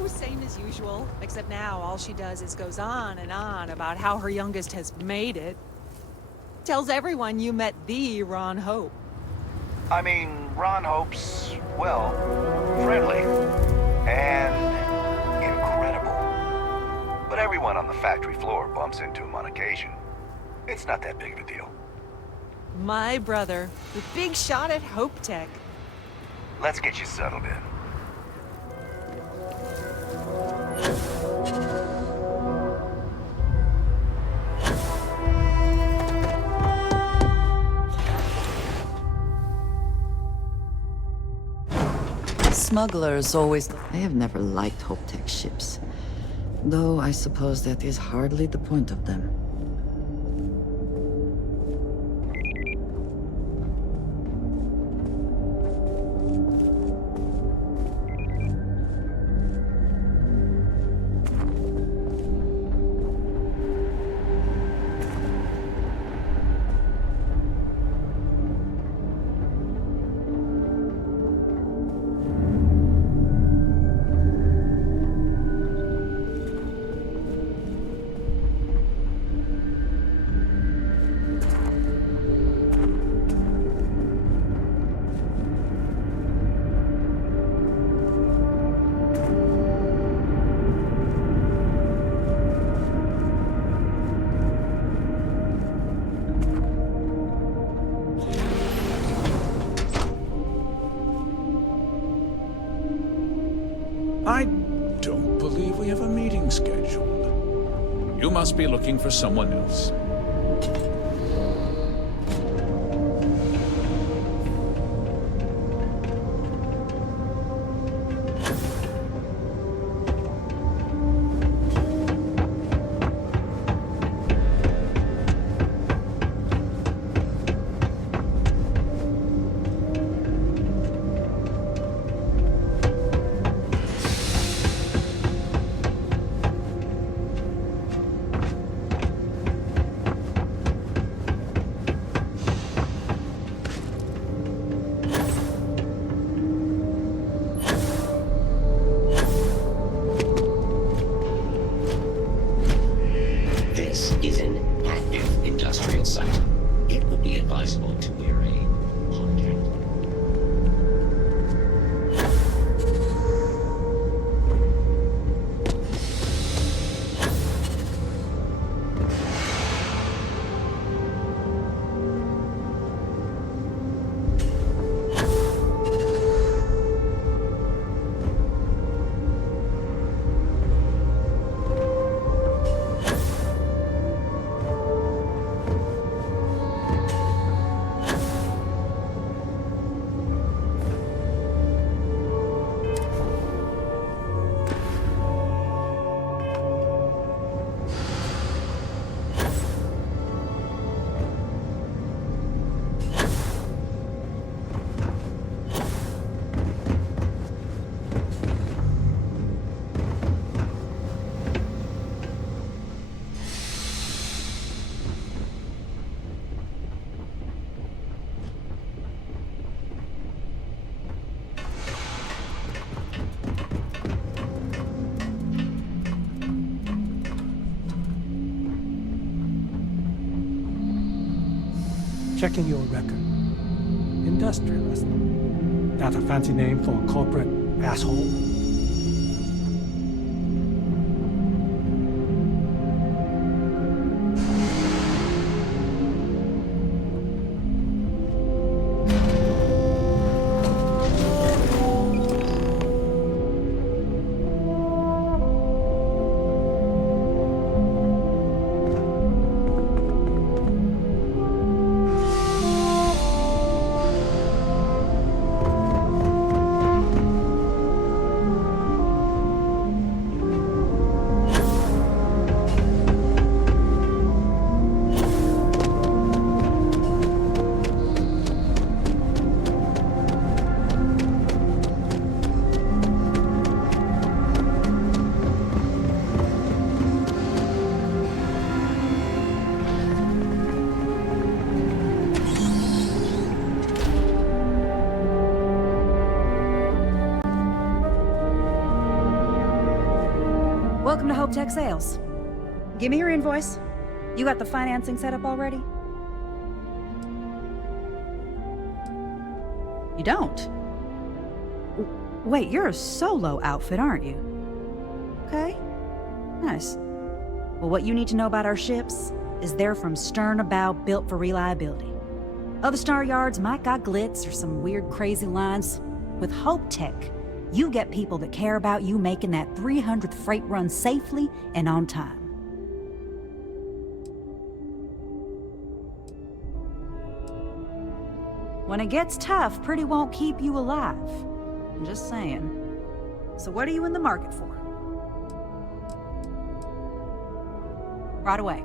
Oh, same as usual. Except now all she does is goes on and on about how her youngest has made it. Tells everyone you met the Ron Hope. I mean, Ron Hope's, well, friendly and incredible. But everyone on the factory floor bumps into him on occasion. It's not that big of a deal. My brother, the big shot at Hope Tech. Let's get you settled in. Smugglers always... I have never liked Hope Tech ships. Though I suppose that is hardly the point of them. I don't believe we have a meeting scheduled. You must be looking for someone else. This is an active industrial site. It would be advisable to wear a hard hat. Checking your record. Industrialist. That's a fancy name for a corporate asshole. Welcome to Hope Tech Sales. Give me your invoice. You got the financing set up already? You don't? Wait, you're a solo outfit, aren't you? Okay. Nice. Well, what you need to know about our ships is they're from stern to bow, built for reliability. Other star yards might got glitz or some weird crazy lines. With Hope Tech, you get people that care about you making that 300th freight run safely and on time. When it gets tough, Pretty won't keep you alive. I'm just saying. So what are you in the market for? Right away.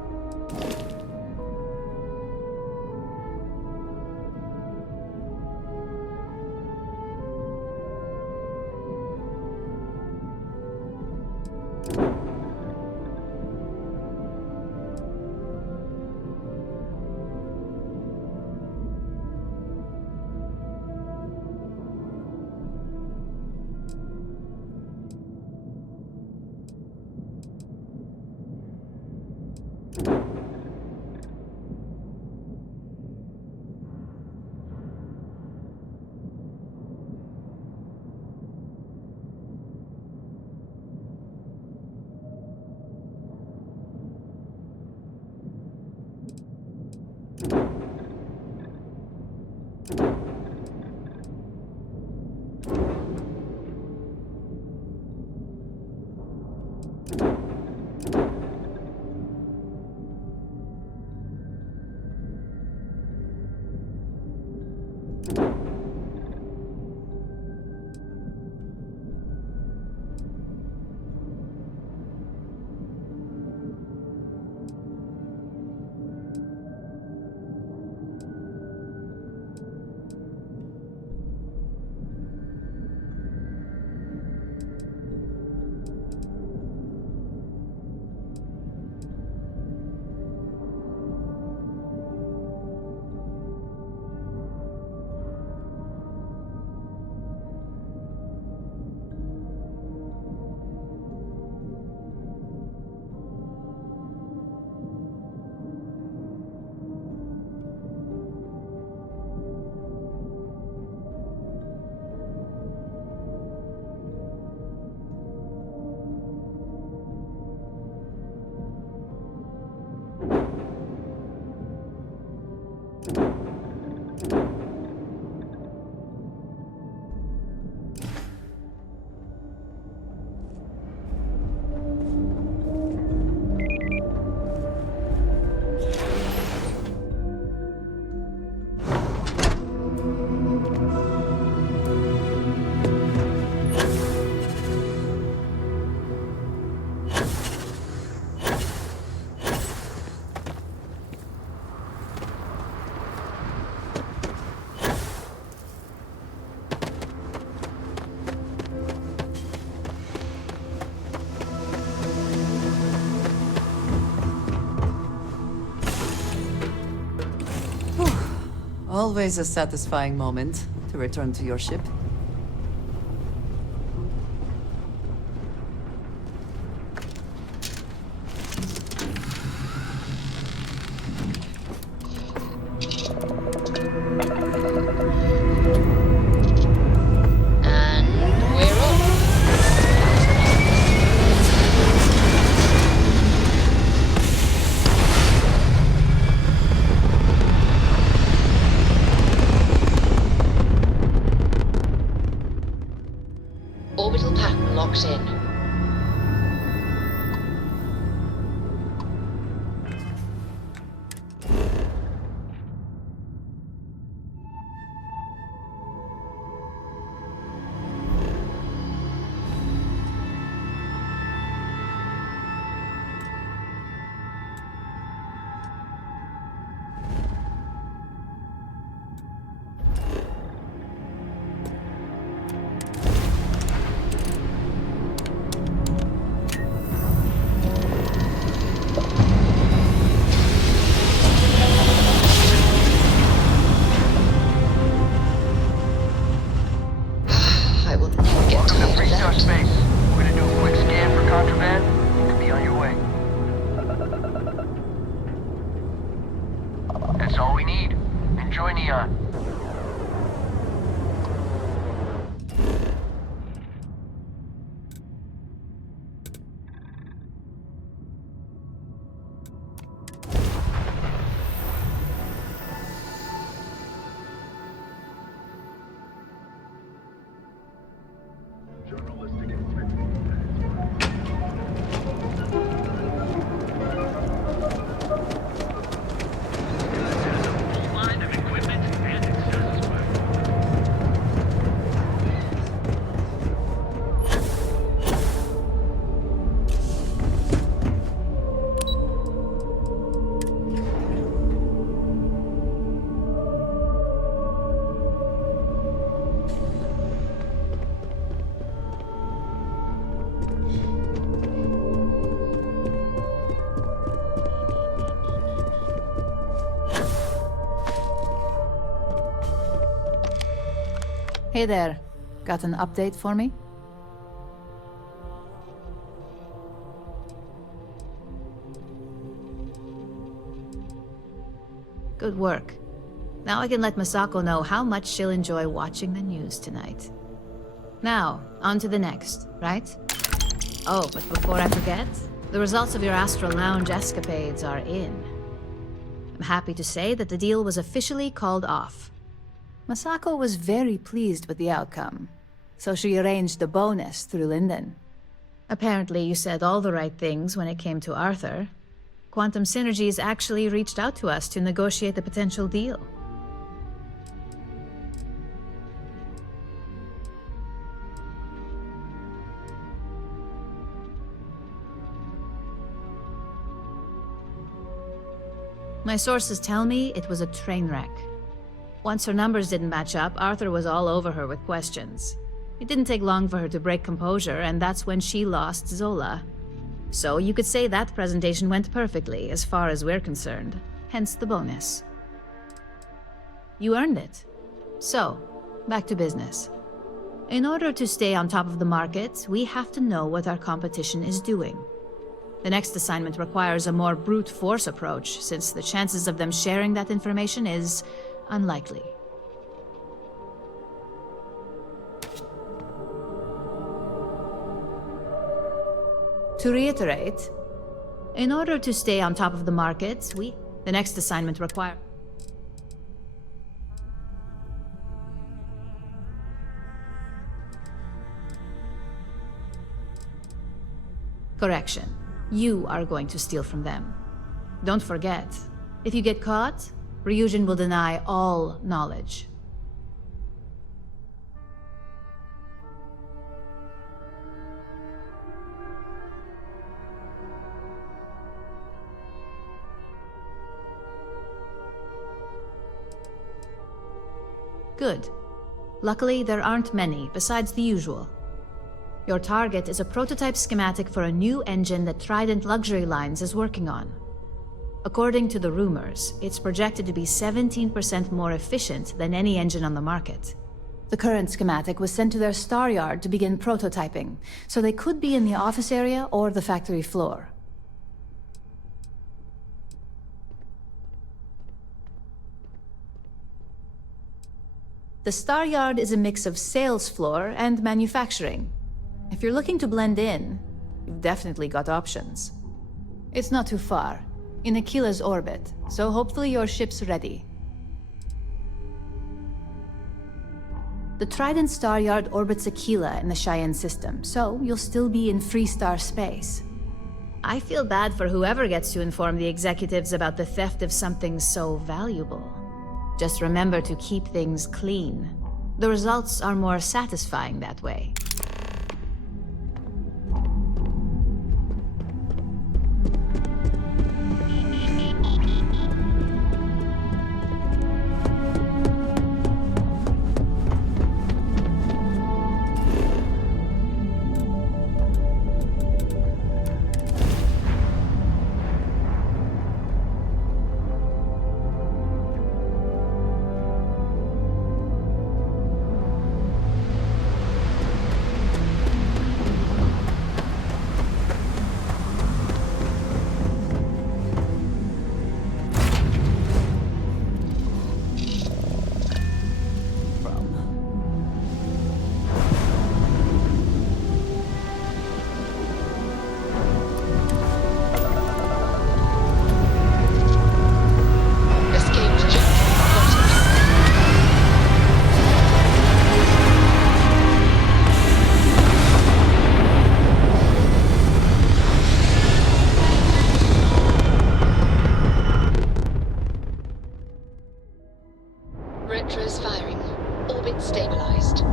Always a satisfying moment to return to your ship. Hey there. Got an update for me? Good work. Now I can let Masako know how much she'll enjoy watching the news tonight. Now, on to the next, right? Oh, but before I forget, the results of your Astral Lounge escapades are in. I'm happy to say that the deal was officially called off. Masako was very pleased with the outcome, so she arranged the bonus through Linden. Apparently you said all the right things when it came to Arthur. Quantum Synergies actually reached out to us to negotiate the potential deal. My sources tell me it was a train wreck. Once her numbers didn't match up, Arthur was all over her with questions. It didn't take long for her to break composure, and that's when she lost Zola. So you could say that presentation went perfectly, as far as we're concerned. Hence the bonus. You earned it. So, back to business. In order to stay on top of the market, we have to know what our competition is doing. The next assignment requires a more brute force approach, since the chances of them sharing that information is unlikely. To reiterate, in order to stay on top of the market, the next assignment requires... Correction. You are going to steal from them. Don't forget, if you get caught, Ryujin will deny all knowledge. Good. Luckily, there aren't many, besides the usual. Your target is a prototype schematic for a new engine that Trident Luxury Lines is working on. According to the rumors, it's projected to be 17% more efficient than any engine on the market. The current schematic was sent to their star yard to begin prototyping, so they could be in the office area or the factory floor. The star yard is a mix of sales floor and manufacturing. If you're looking to blend in, you've definitely got options. It's not too far, in Aquila's orbit, so hopefully your ship's ready. The Trident Star Yard orbits Aquila in the Cheyenne system, so you'll still be in free star space. I feel bad for whoever gets to inform the executives about the theft of something so valuable. Just remember to keep things clean. The results are more satisfying that way. Retros firing. Orbit stabilized.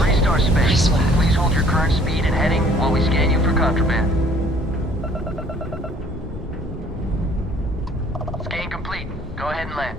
Restart space. Please hold your current speed and heading while we scan you for contraband. Scan complete. inland.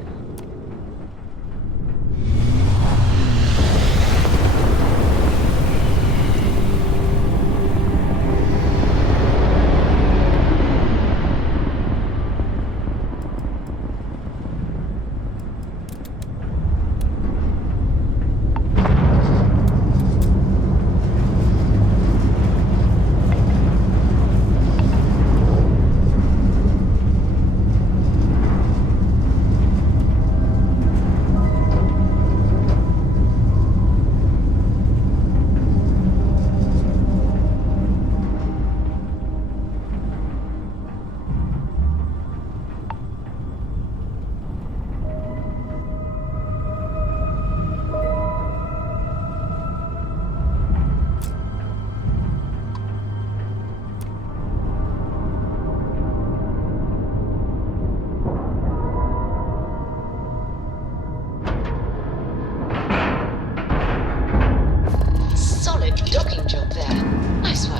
Solid docking job there. Nice work.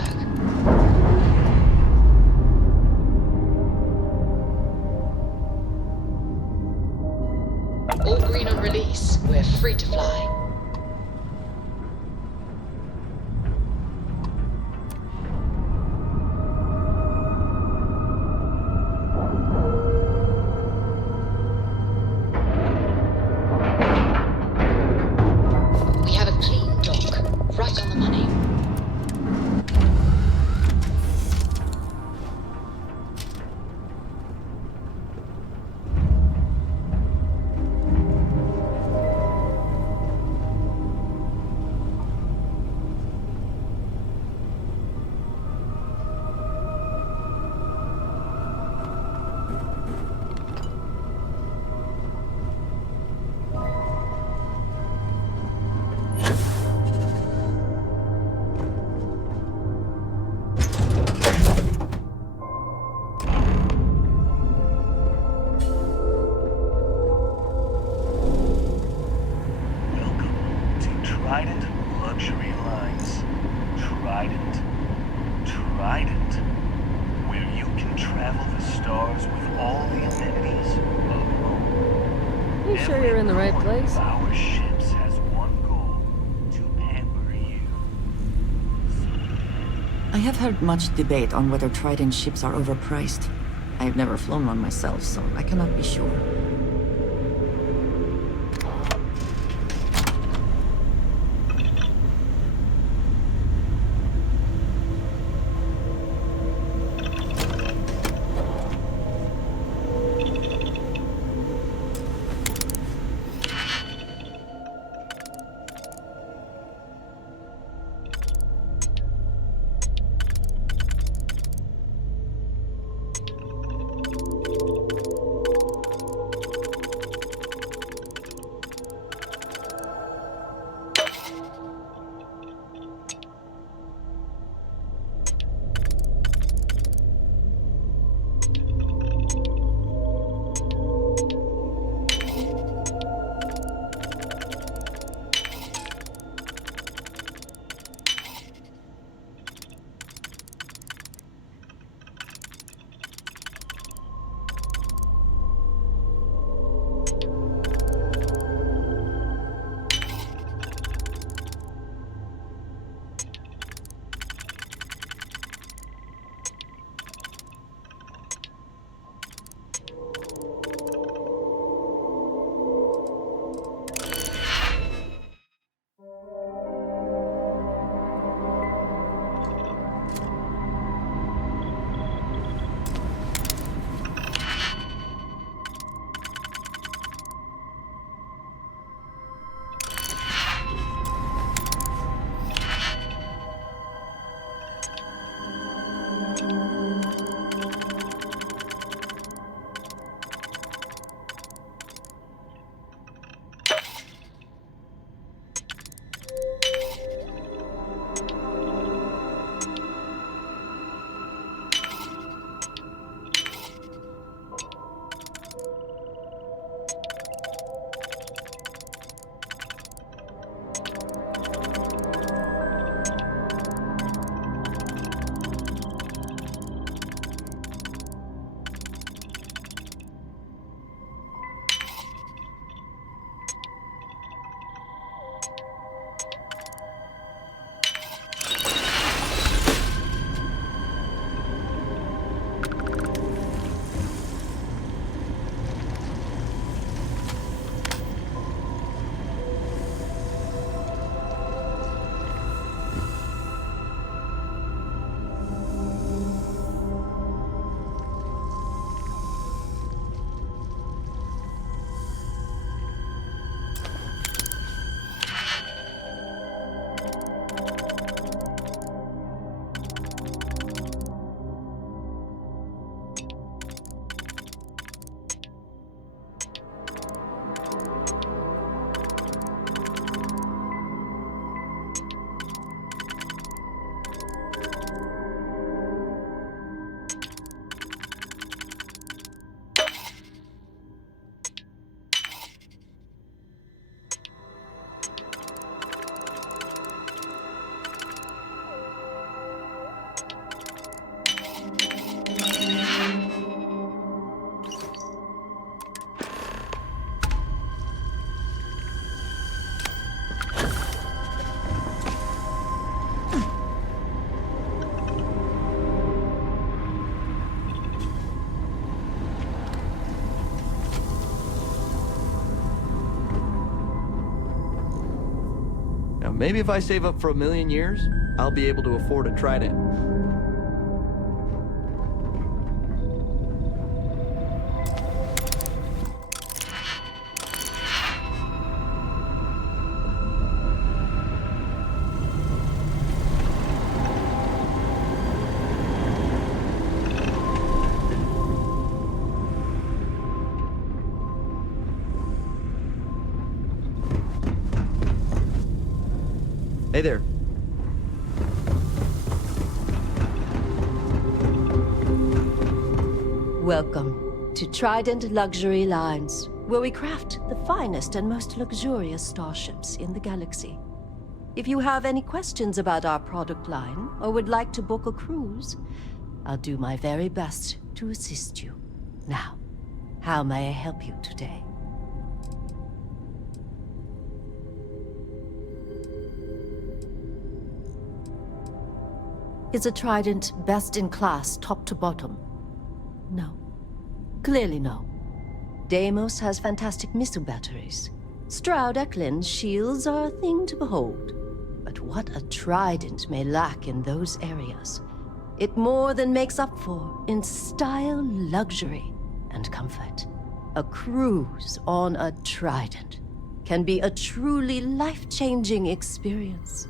All green on release. We're free to fly. We have a clean dock, right on the money. Trident Luxury Lines. Trident. Where you can travel the stars with all the amenities of home. You sure you're in the right place? Our ships has one goal: to pamper you. I have heard much debate on whether Trident ships are overpriced. I have never flown one myself, so I cannot be sure. Now, maybe if I save up for 1,000,000 years, I'll be able to afford a trident. Hey there. Welcome to Trident Luxury Lines, where we craft the finest and most luxurious starships in the galaxy. If you have any questions about our product line or would like to book a cruise, I'll do my very best to assist you. Now, how may I help you today? Is a Trident best in class, top to bottom? No. Clearly no. Deimos has fantastic missile batteries. Stroud Eklund's shields are a thing to behold. But what a Trident may lack in those areas, it more than makes up for in style, luxury, and comfort. A cruise on a Trident can be a truly life-changing experience.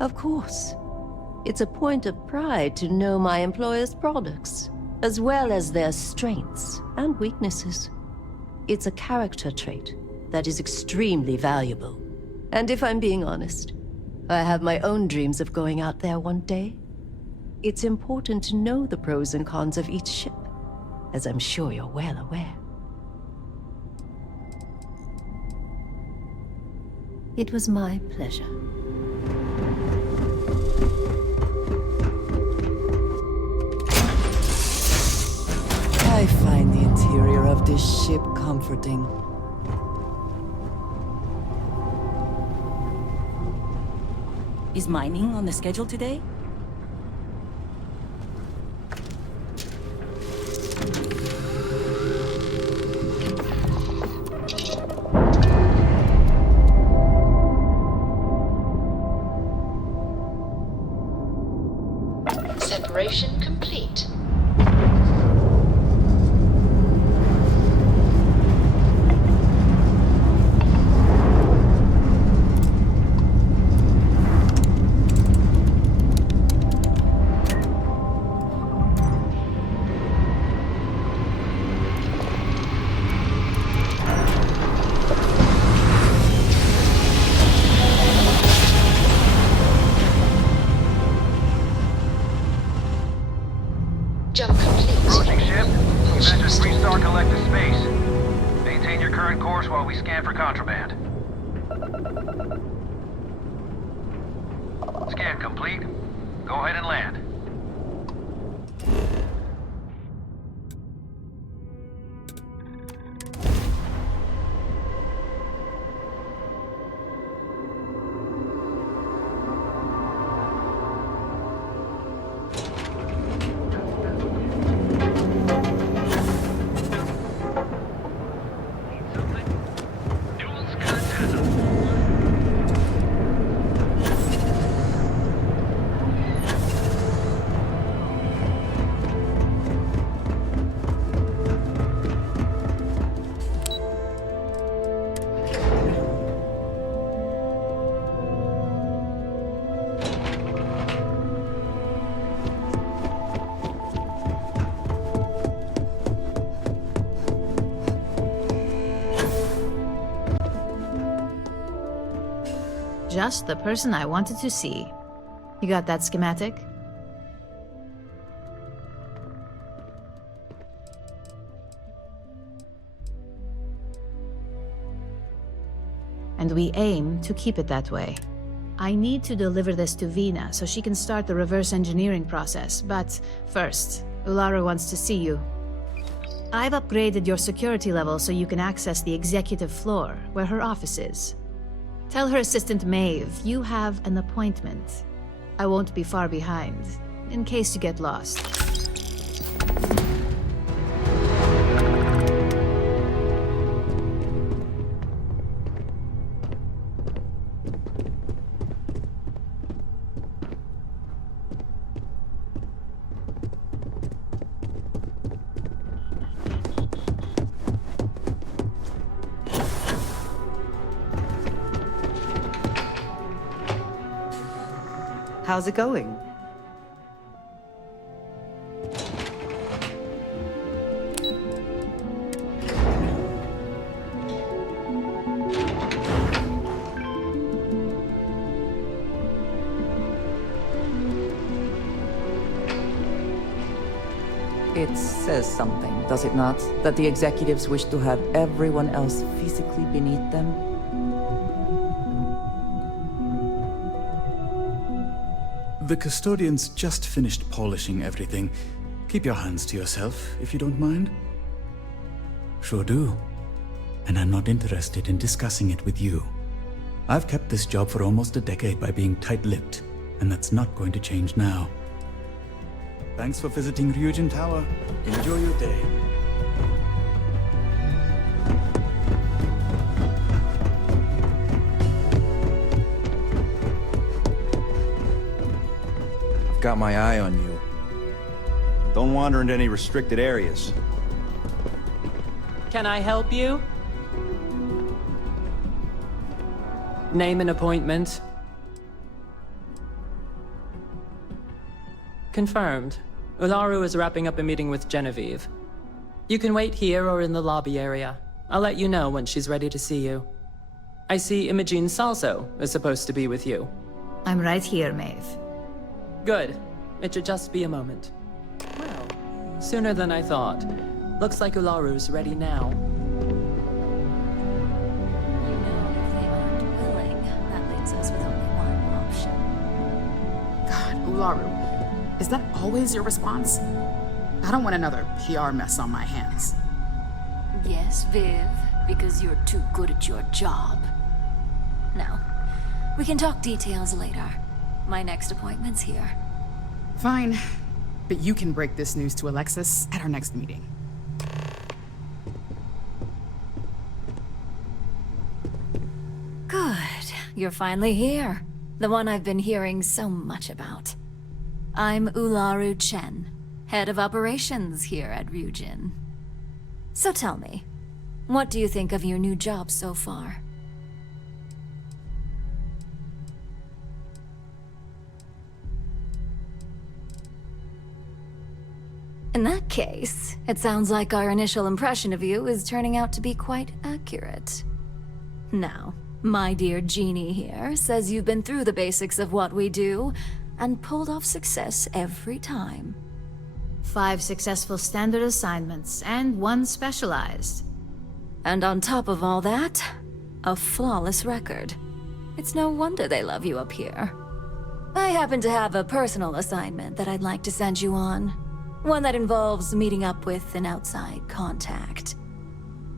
Of course. It's a point of pride to know my employer's products, as well as their strengths and weaknesses. It's a character trait that is extremely valuable. And if I'm being honest, I have my own dreams of going out there one day. It's important to know the pros and cons of each ship, as I'm sure you're well aware. It was my pleasure. I find the interior of this ship comforting. Is mining on the schedule today? Separation complete. Jump complete. Approaching ship. Commence at 3-star collective space. Maintain your current course while we scan for contraband. Scan complete. Go ahead and land. Just the person I wanted to see. You got that schematic? And we aim to keep it that way. I need to deliver this to Vina so she can start the reverse engineering process, but first, Ulara wants to see you. I've upgraded your security level so you can access the executive floor, where her office is. Tell her assistant Maeve you have an appointment. I won't be far behind, in case you get lost. how's it going? It says something, does it not? That the executives wish to have everyone else physically beneath them? The custodians just finished polishing everything. Keep your hands to yourself, if you don't mind. Sure do. And I'm not interested in discussing it with you. I've kept this job for almost a decade by being tight-lipped, and that's not going to change now. Thanks for visiting Ryujin Tower. Enjoy your day. I've got my eye on you. Don't wander into any restricted areas. Can I help you? Name an appointment. Confirmed. Ularu is wrapping up a meeting with Genevieve. You can wait here or in the lobby area. I'll let you know when she's ready to see you. I see Imogene Salso is supposed to be with you. I'm right here, Maeve. Good. It should just be a moment. Well, sooner than I thought. Looks like Ularu's ready now. You know, if they aren't willing, that leaves us with only one option. God, Ularu. Is that always your response? I don't want another PR mess on my hands. Yes, Viv, because you're too good at your job. Now, we can talk details later. My next appointment's here. Fine, but you can break this news to Alexis at our next meeting. Good. You're finally here. The one I've been hearing so much about. I'm Ularu Chen, head of operations here at Ryujin. So tell me, what do you think of your new job so far? In that case, it sounds like our initial impression of you is turning out to be quite accurate. Now, my dear Jeannie here says you've been through the basics of what we do, and pulled off success every time. 5 successful standard assignments, and 1 specialized. And on top of all that, a flawless record. It's no wonder they love you up here. I happen to have a personal assignment that I'd like to send you on. One that involves meeting up with an outside contact.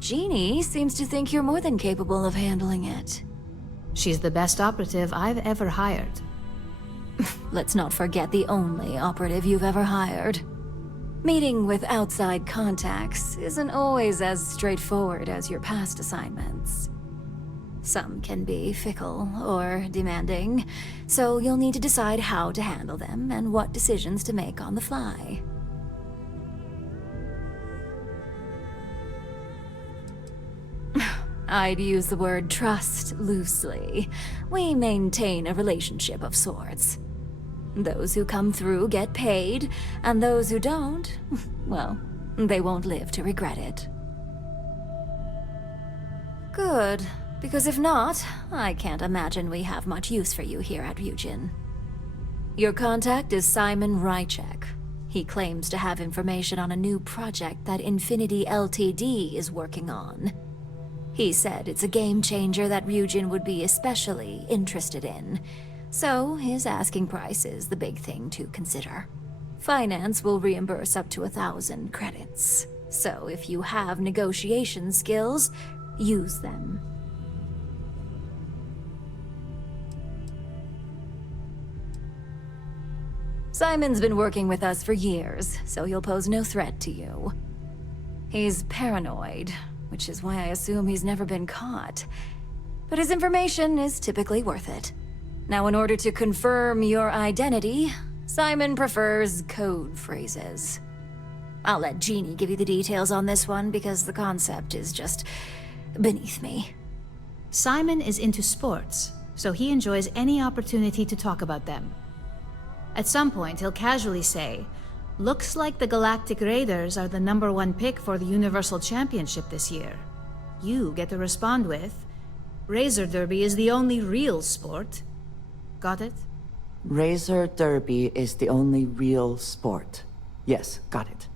Jeannie seems to think you're more than capable of handling it. She's the best operative I've ever hired. Let's not forget the only operative you've ever hired. Meeting with outside contacts isn't always as straightforward as your past assignments. Some can be fickle or demanding, so you'll need to decide how to handle them and what decisions to make on the fly. I'd use the word trust loosely. We maintain a relationship of sorts. Those who come through get paid, and those who don't, well, they won't live to regret it. Good, because if not, I can't imagine we have much use for you here at Ryujin. Your contact is Simon Rychek. He claims to have information on a new project that Infinity Ltd. Is working on. He said it's a game changer that Ryujin would be especially interested in. So, his asking price is the big thing to consider. Finance will reimburse up to 1,000 credits. So, if you have negotiation skills, use them. Simon's been working with us for years, so he'll pose no threat to you. He's paranoid, which is why I assume he's never been caught. But his information is typically worth it. Now, in order to confirm your identity, Simon prefers code phrases. I'll let Jeannie give you the details on this one because the concept is just beneath me. Simon is into sports, so he enjoys any opportunity to talk about them. At some point, he'll casually say, "Looks like the Galactic Raiders are the #1 pick for the Universal Championship this year." You get to respond with, "Razor Derby is the only real sport." Got it? Razor Derby is the only real sport. Yes, got it.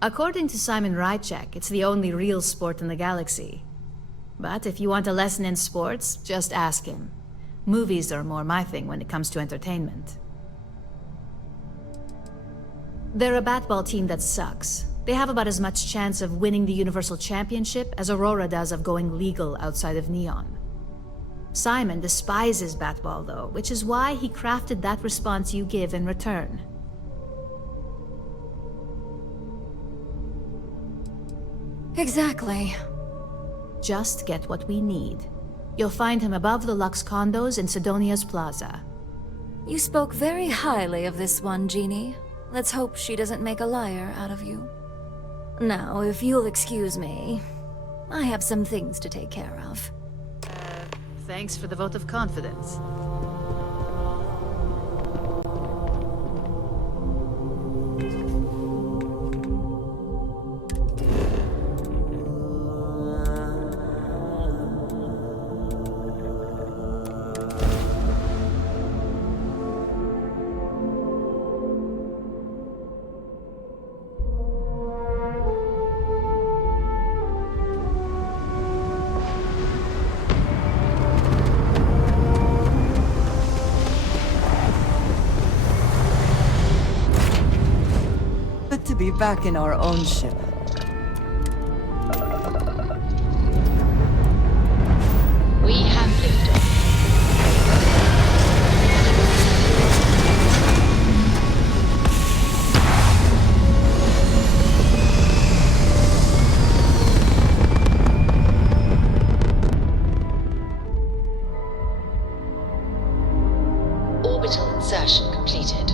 According to Simon Ryujin, it's the only real sport in the galaxy. But if you want a lesson in sports, just ask him. Movies are more my thing when it comes to entertainment. They're a batball team that sucks. They have about as much chance of winning the Universal Championship as Aurora does of going legal outside of Neon. Simon despises batball, though, which is why he crafted that response you give in return. Exactly. Just get what we need. You'll find him above the Lux condos in Sidonia's Plaza. You spoke very highly of this one, Jeannie. Let's hope she doesn't make a liar out of you. Now, if you'll excuse me, I have some things to take care of. Thanks for the vote of confidence. To be back in our own ship. We have liftoff. Orbital insertion completed.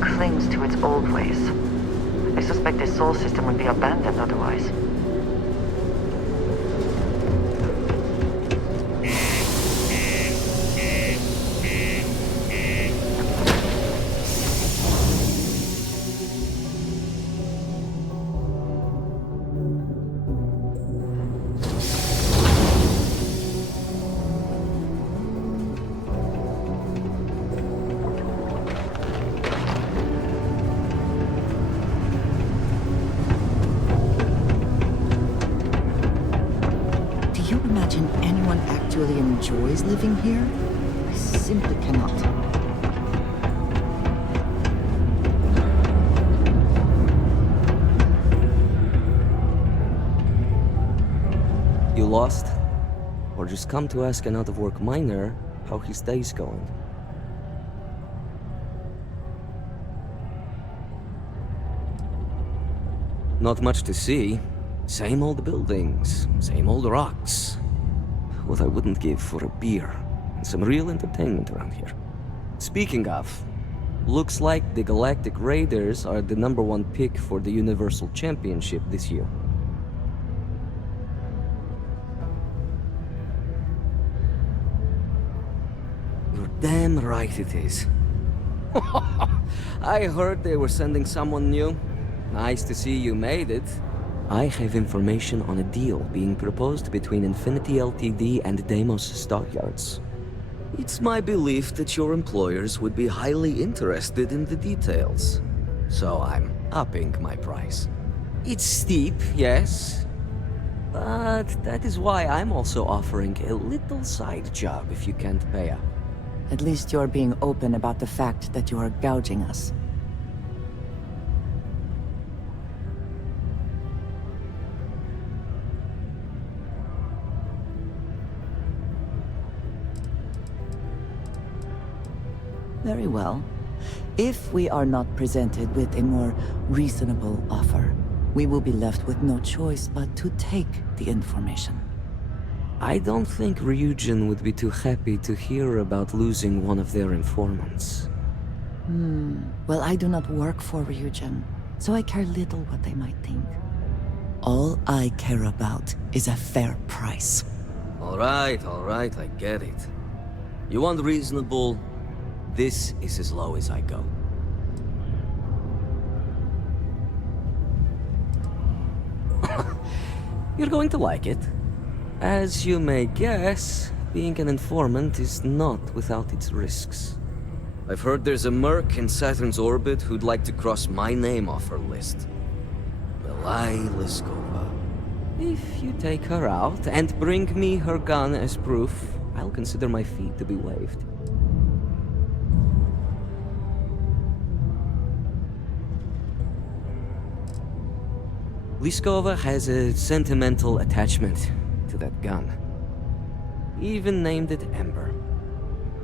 Clings to its old ways. I suspect this soul system would be abandoned otherwise. Enjoys living here? I simply cannot. You lost? Or just come to ask an out-of-work miner how his day's going? Not much to see. Same old buildings, same old rocks. What I wouldn't give for a beer and some real entertainment around here. Speaking of, looks like the Galactic Raiders are the #1 pick for the Universal Championship this year. You're damn right it is. I heard they were sending someone new. Nice to see you made it. I have information on a deal being proposed between Infinity Ltd and Deimos Stockyards. It's my belief that your employers would be highly interested in the details. So I'm upping my price. It's steep, yes. But that is why I'm also offering a little side job if you can't pay up. At least you're being open about the fact that you are gouging us. Very well. If we are not presented with a more reasonable offer, we will be left with no choice but to take the information. I don't think Ryujin would be too happy to hear about losing one of their informants. Well, I do not work for Ryujin, so I care little what they might think. All I care about is a fair price. All right, I get it. You want reasonable? This is as low as I go. You're going to like it. As you may guess, being an informant is not without its risks. I've heard there's a merc in Saturn's orbit who'd like to cross my name off her list. Belai Liskova. If you take her out and bring me her gun as proof, I'll consider my fee to be waived. Liskova has a sentimental attachment to that gun. Even named it Ember.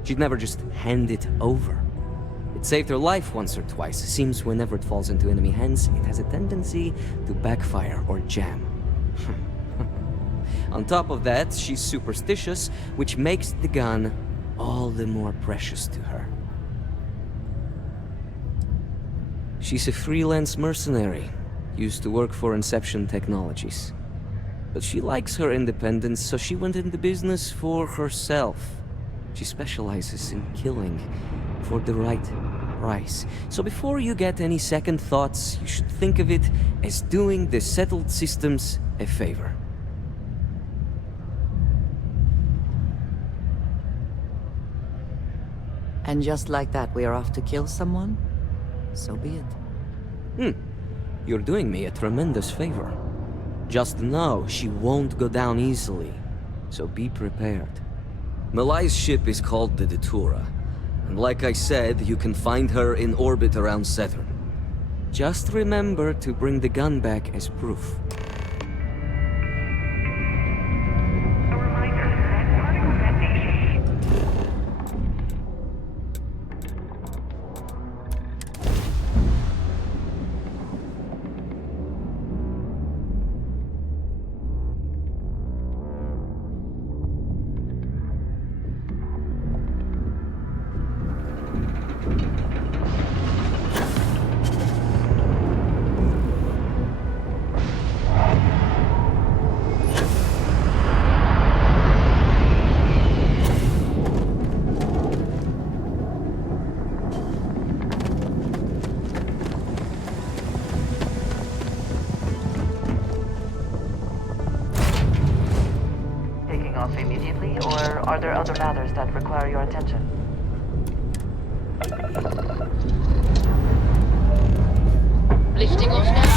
She'd never just hand it over. It saved her life once or twice. Seems whenever it falls into enemy hands, it has a tendency to backfire or jam. On top of that, she's superstitious, which makes the gun all the more precious to her. She's a freelance mercenary. Used to work for Inception Technologies. But she likes her independence, so she went into business for herself. She specializes in killing for the right price. So before you get any second thoughts, you should think of it as doing the settled systems a favor. And just like that, we are off to kill someone? So be it. You're doing me a tremendous favor. Just know she won't go down easily, so be prepared. Malai's ship is called the Datura, and like I said, you can find her in orbit around Saturn. Just remember to bring the gun back as proof. Off immediately, or are there other matters that require your attention? Lifting off now.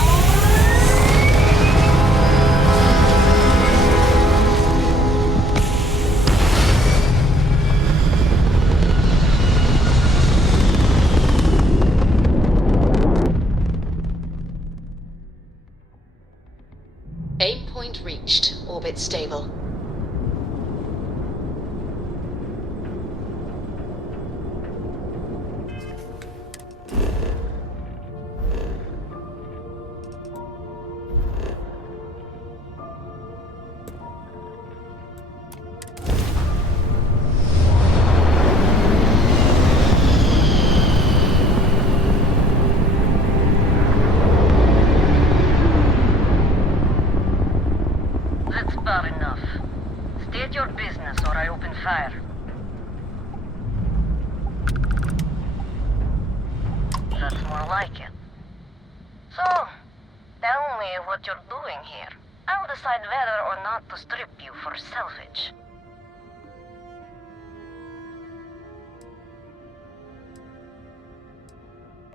Aim point reached. Orbit stable. Far enough. State your business or I open fire. That's more like it. So, tell me what you're doing here, I'll decide whether or not to strip you for salvage.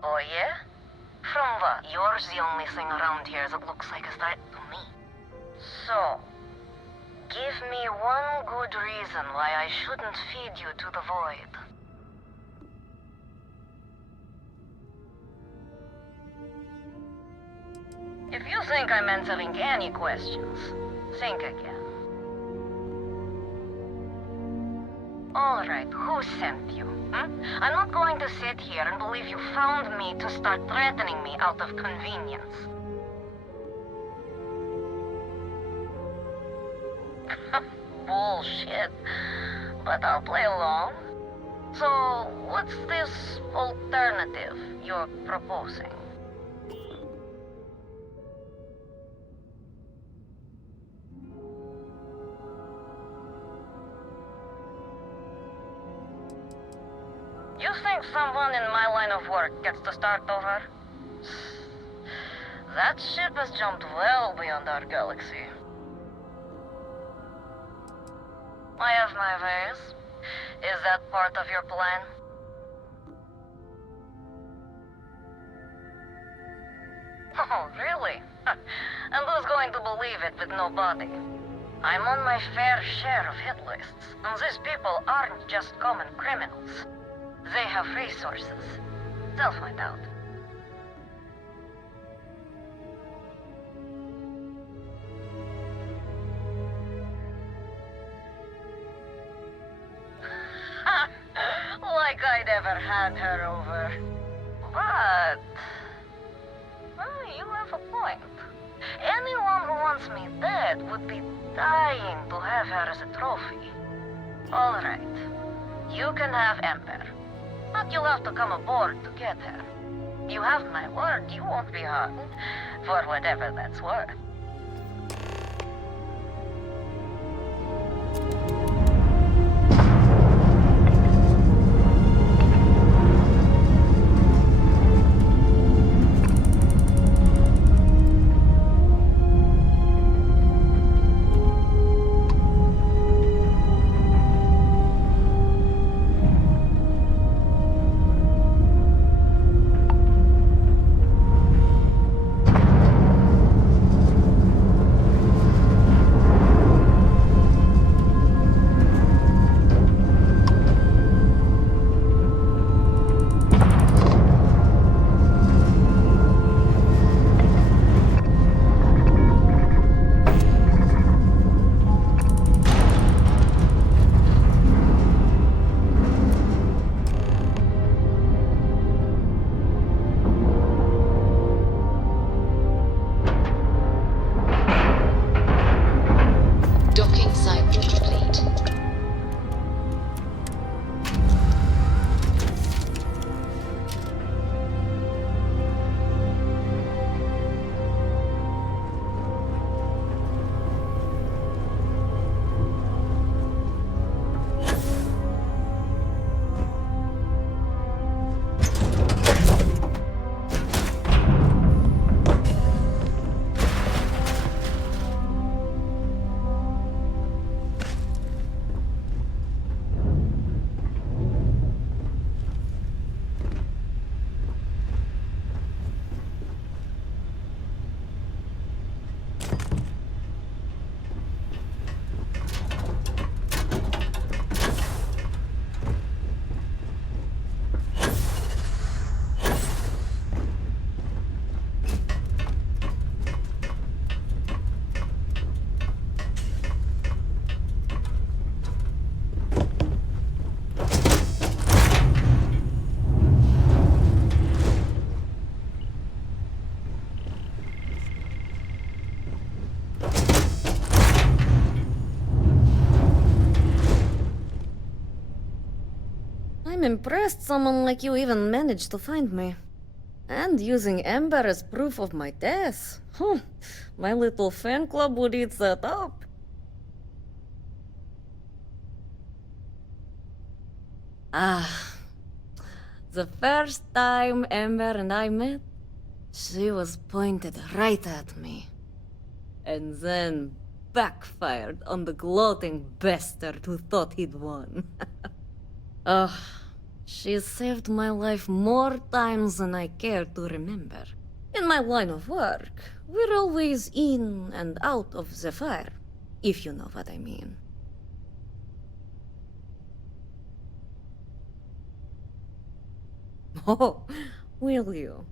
Oh yeah? From what? You're the only thing around here that looks like a threat to me. So, give me one good reason why I shouldn't feed you to the void. If you think I'm answering any questions, think again. Alright, who sent you? I'm not going to sit here and believe you found me to start threatening me out of convenience. Bullshit. But I'll play along. So, what's this alternative you're proposing? You think someone in my line of work gets to start over? That ship has jumped well beyond our galaxy. I have my ways. Is that part of your plan? Oh, really? And who's going to believe it with no body? I'm on my fair share of hit lists, and these people aren't just common criminals. They have resources. They'll find out. Like I'd ever had her over. But... well, you have a point. Anyone who wants me dead would be dying to have her as a trophy. Alright. You can have Ember. But you'll have to come aboard to get her. You have my word, you won't be harmed. For whatever that's worth. I'm impressed someone like you even managed to find me. And using Ember as proof of my death. My little fan club would eat that up. The first time Ember and I met, She was pointed right at me. And then backfired on the gloating bastard who thought he'd won. Ugh, she saved my life more times than I care to remember. In my line of work, we're always in and out of the fire, if you know what I mean. Oh, will you?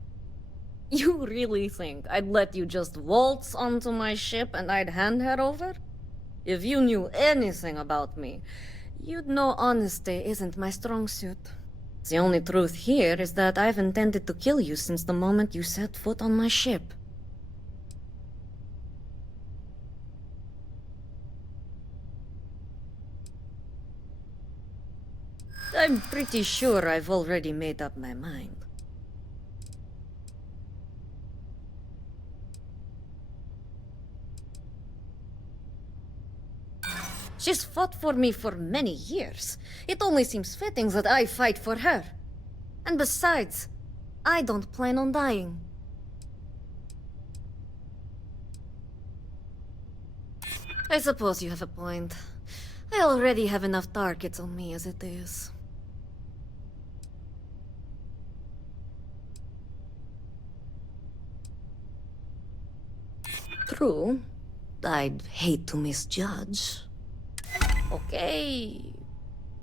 You really think I'd let you just waltz onto my ship and I'd hand her over? If you knew anything about me, you'd know honesty isn't my strong suit. The only truth here is that I've intended to kill you since the moment you set foot on my ship. I'm pretty sure I've already made up my mind. She's fought for me for many years. It only seems fitting that I fight for her. And besides, I don't plan on dying. I suppose you have a point. I already have enough targets on me as it is. True. I'd hate to misjudge. Okay.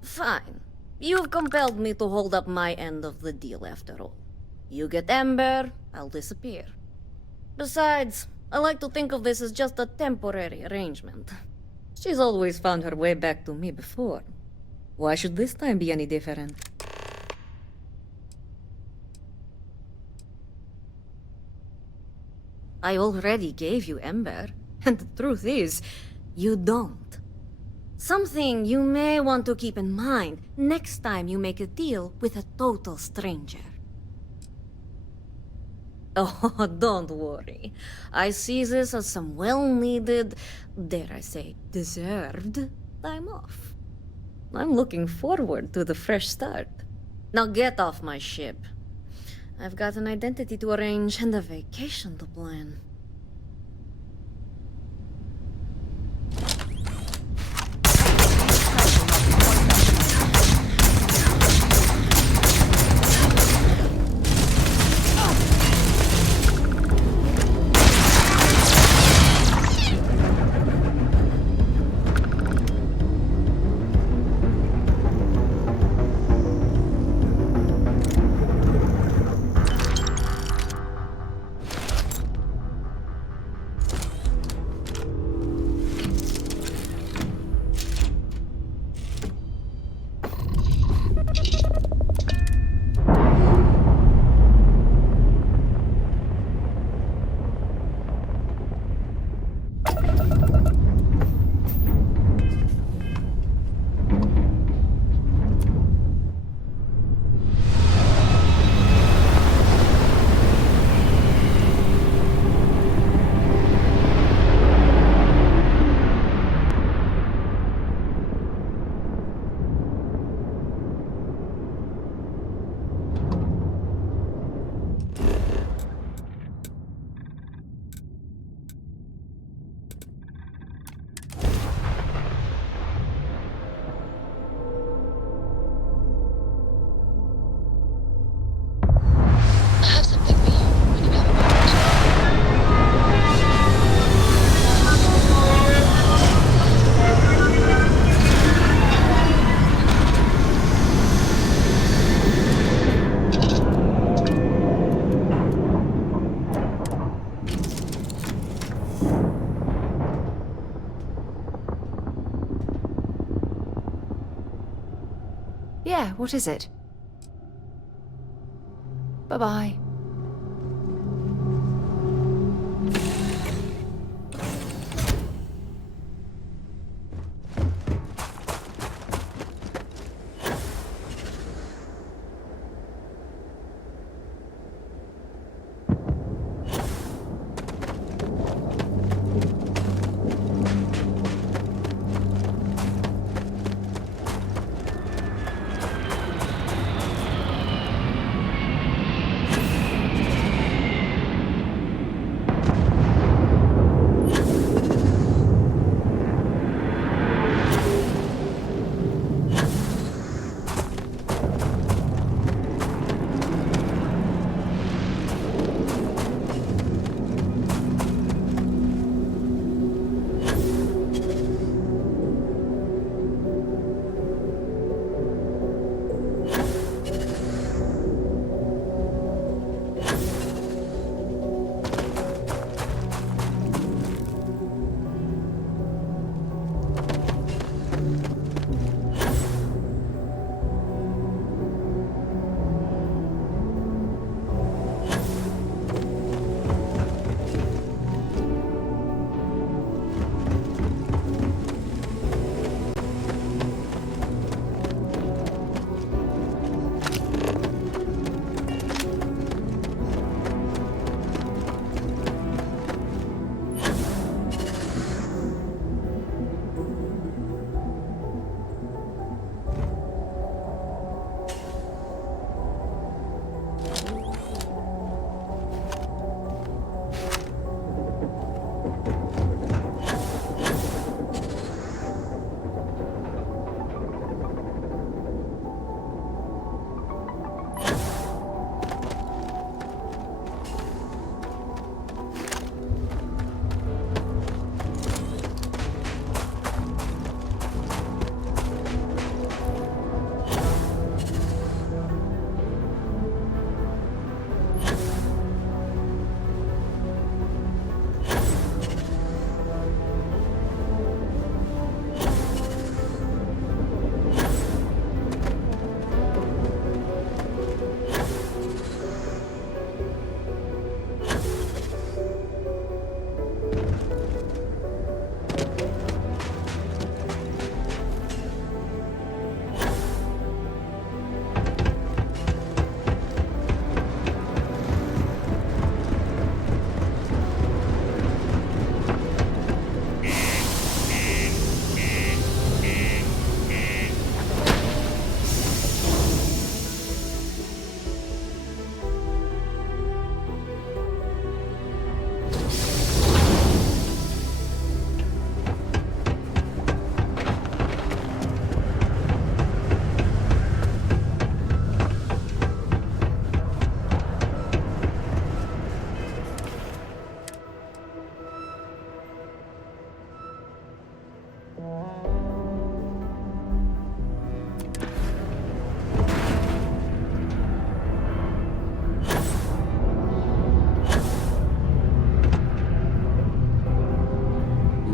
Fine. You've compelled me to hold up my end of the deal after all. You get Ember, I'll disappear. Besides, I like to think of this as just a temporary arrangement. She's always found her way back to me before. Why should this time be any different? I already gave you Ember, and the truth is, you don't. Something you may want to keep in mind next time you make a deal with a total stranger. Oh, don't worry. I see this as some well-needed, dare I say, deserved time off. I'm looking forward to the fresh start. Now get off my ship. I've got an identity to arrange and a vacation to plan. Yeah, what is it? Bye-bye.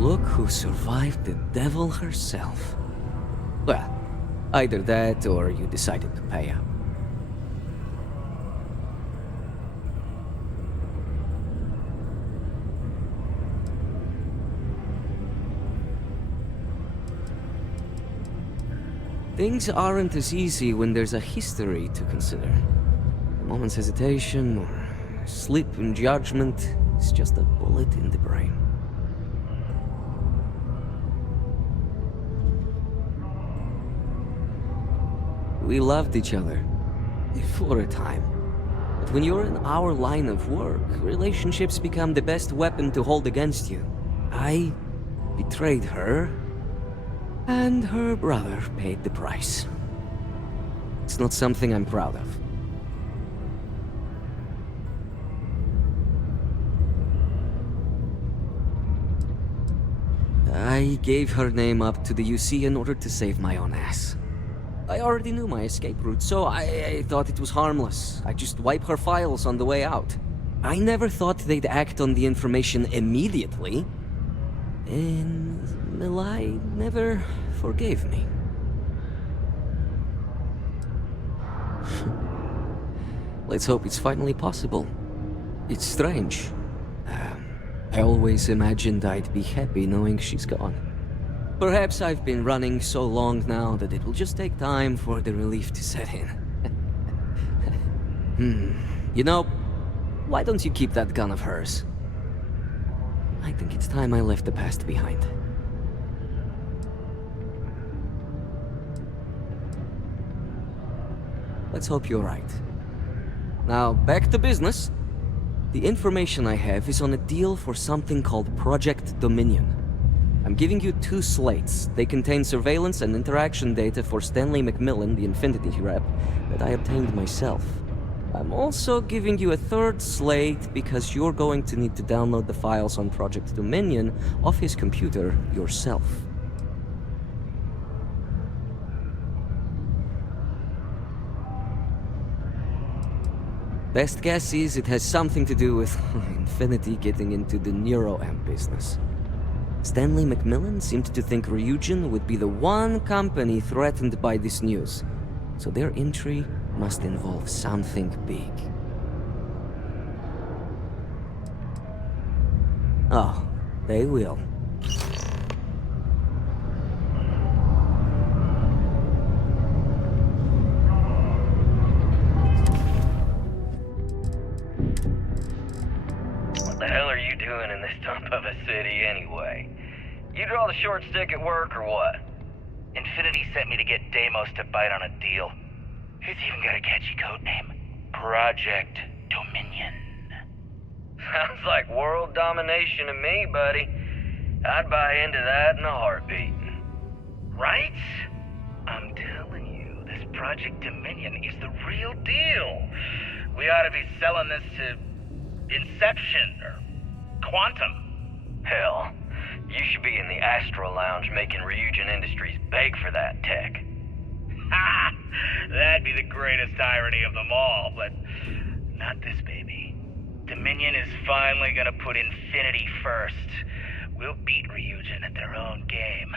Look who survived the devil herself. Well, either that or you decided to pay up. Things aren't as easy when there's a history to consider. A moment's hesitation or slip in judgment is just a bullet in the brain. We loved each other. For a time. But when you're in our line of work, relationships become the best weapon to hold against you. I betrayed her, and her brother paid the price. It's not something I'm proud of. I gave her name up to the UC in order to save my own ass. I already knew my escape route, so I thought it was harmless. I'd just wipe her files on the way out. I never thought they'd act on the information immediately. And Milai never forgave me. Let's hope it's finally possible. It's strange. I always imagined I'd be happy knowing she's gone. Perhaps I've been running so long now that it will just take time for the relief to set in. You know, why don't you keep that gun of hers? I think it's time I left the past behind. Let's hope you're right. Now, back to business. The information I have is on a deal for something called Project Dominion. I'm giving you 2 slates. They contain surveillance and interaction data for Stanley McMillan, the Infinity rep, that I obtained myself. I'm also giving you a 3rd slate because you're going to need to download the files on Project Dominion off his computer yourself. Best guess is it has something to do with Infinity getting into the NeuroAmp business. Stanley McMillan seemed to think Ryujin would be the one company threatened by this news, so their entry must involve something big. Oh, they will. What the hell are you doing in this dump of a city anyway? You draw the short stick at work or what? Infinity sent me to get Deimos to bite on a deal. He's even got a catchy code name. Project Dominion. Sounds like world domination to me, buddy. I'd buy into that in a heartbeat. Right? I'm telling you, this Project Dominion is the real deal. We ought to be selling this to Inception or Quantum. Hell, you should be in the Astro Lounge making Ryujin Industries beg for that tech. Ha! That'd be the greatest irony of them all, but not this baby. Dominion is finally gonna put Infinity first. We'll beat Ryujin at their own game.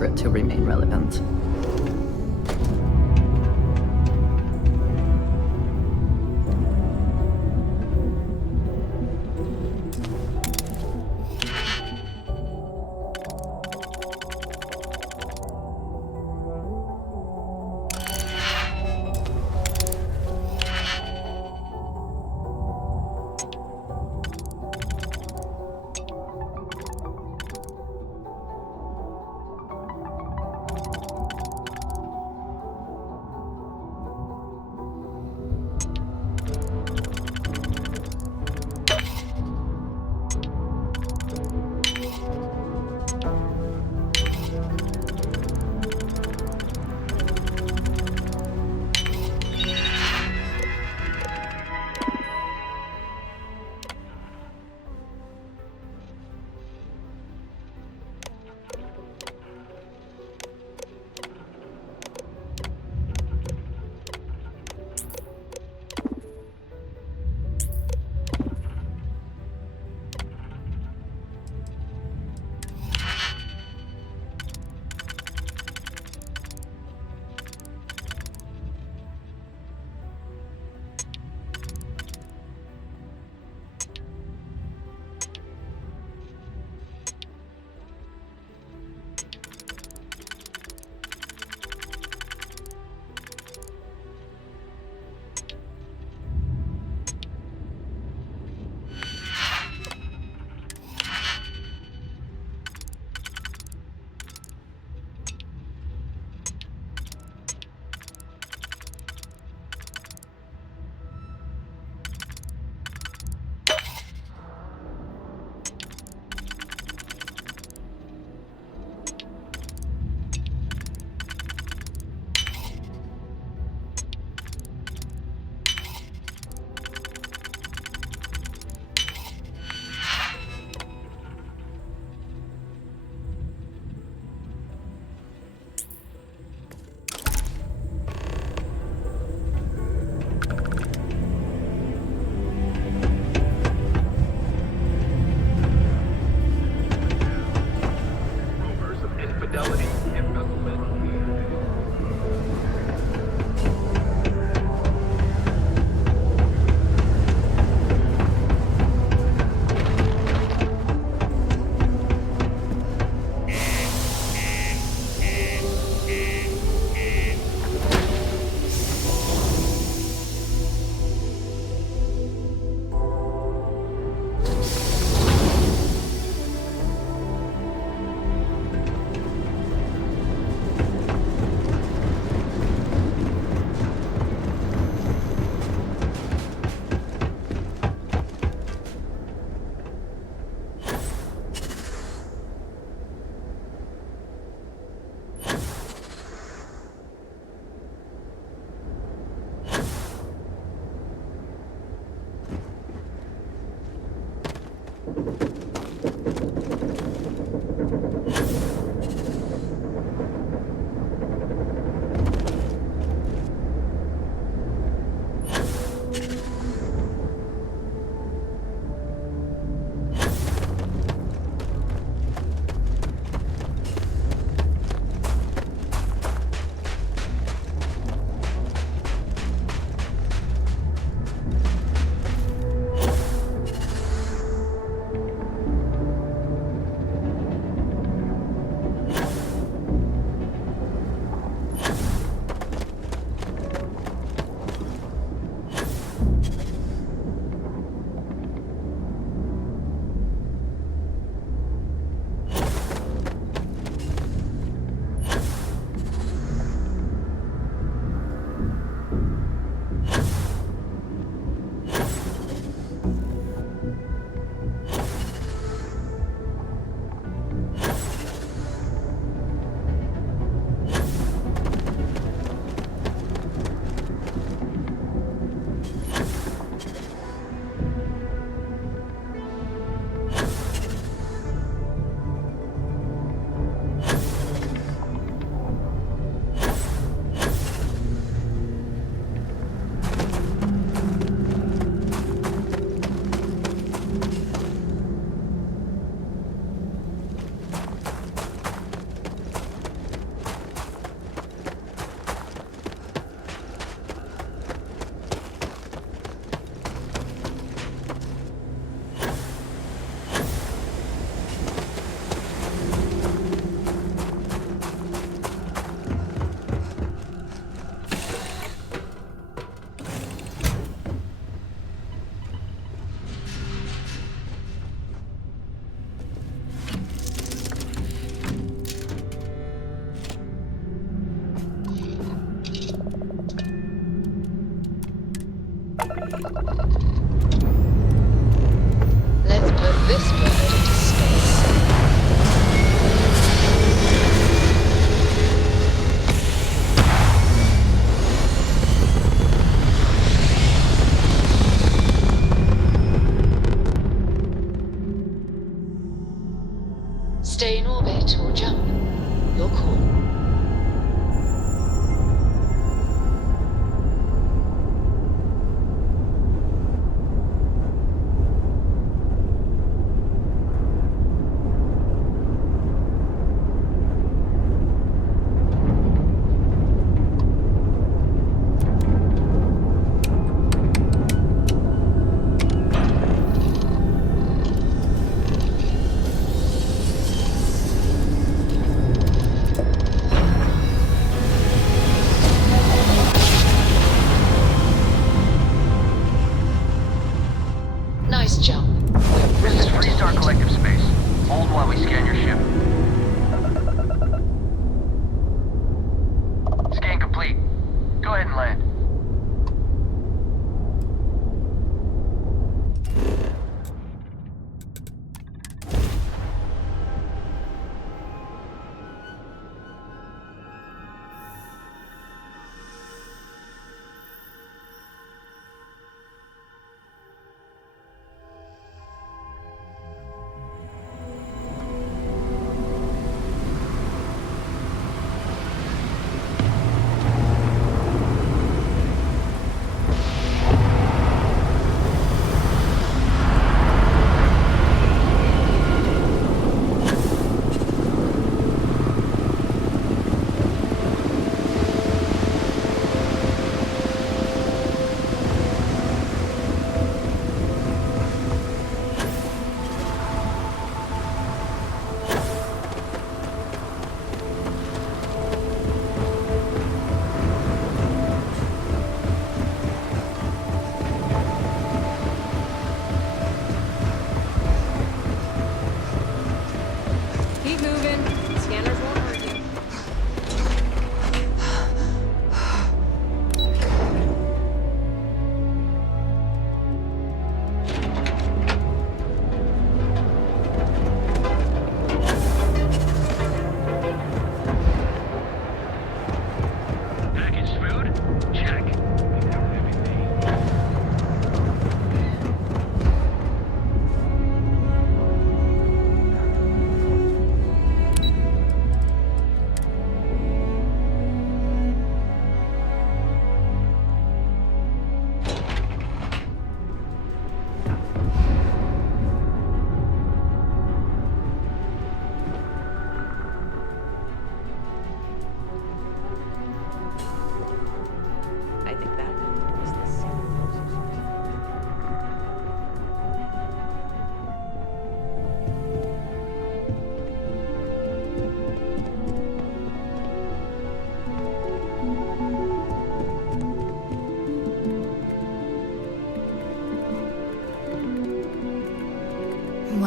desperate to remain relevant.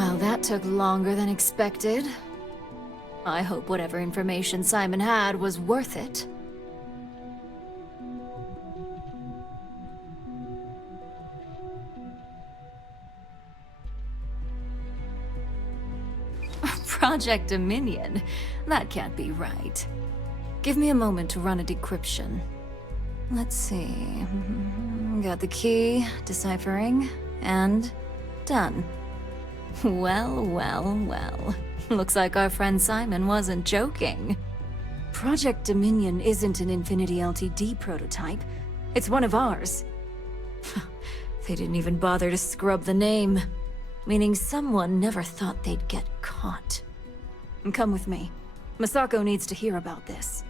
Well, that took longer than expected. I hope whatever information Simon had was worth it. Project Dominion? That can't be right. Give me a moment to run a decryption. Let's see. Got the key, deciphering, and done. Well, well, well. Looks like our friend Simon wasn't joking. Project Dominion isn't an Infinity Ltd prototype. It's one of ours. They didn't even bother to scrub the name. Meaning someone never thought they'd get caught. Come with me. Masako needs to hear about this.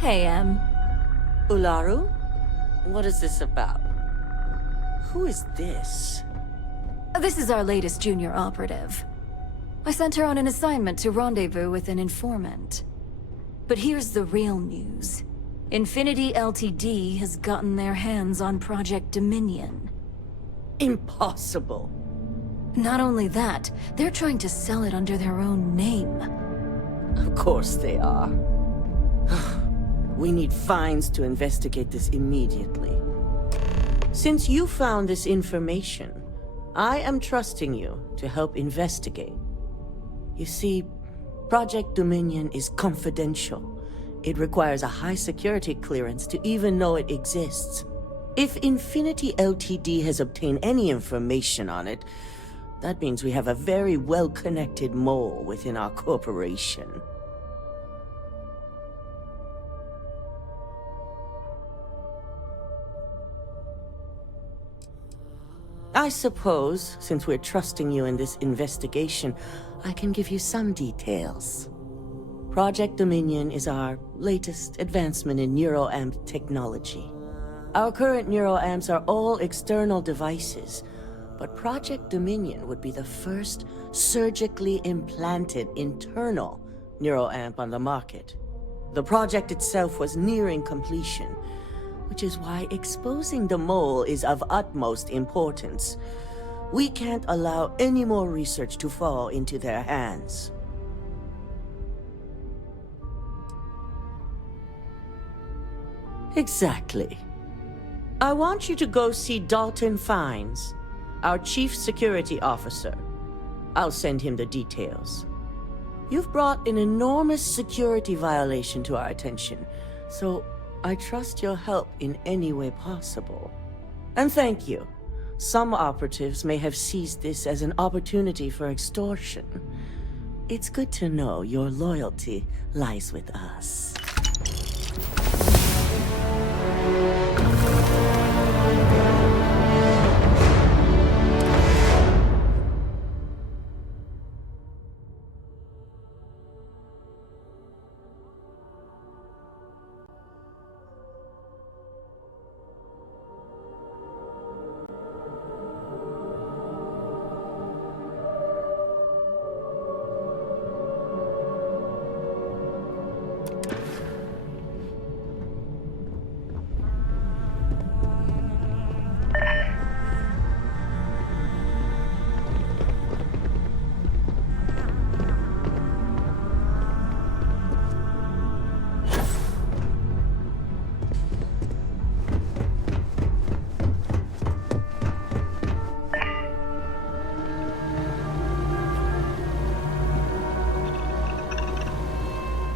Hey, Em. Ularu? What is this about? Who is this? This is our latest junior operative. I sent her on an assignment to rendezvous with an informant. But here's the real news. Infinity Ltd has gotten their hands on Project Dominion. Impossible. Not only that, they're trying to sell it under their own name. Of course they are. We need fines to investigate this immediately. Since you found this information, I am trusting you to help investigate. You see, Project Dominion is confidential. It requires a high security clearance to even know it exists. If Infinity Ltd has obtained any information on it, that means we have a very well-connected mole within our corporation. I suppose, since we're trusting you in this investigation, I can give you some details. Project Dominion is our latest advancement in neuroamp technology. Our current neuroamps are all external devices, but Project Dominion would be the first surgically implanted internal neuroamp on the market. The project itself was nearing completion, which is why exposing the mole is of utmost importance. We can't allow any more research to fall into their hands. Exactly. I want you to go see Dalton Fiennes, our Chief Security Officer. I'll send him the details. You've brought an enormous security violation to our attention, so I trust your help in any way possible. And thank you. Some operatives may have seized this as an opportunity for extortion. It's good to know your loyalty lies with us.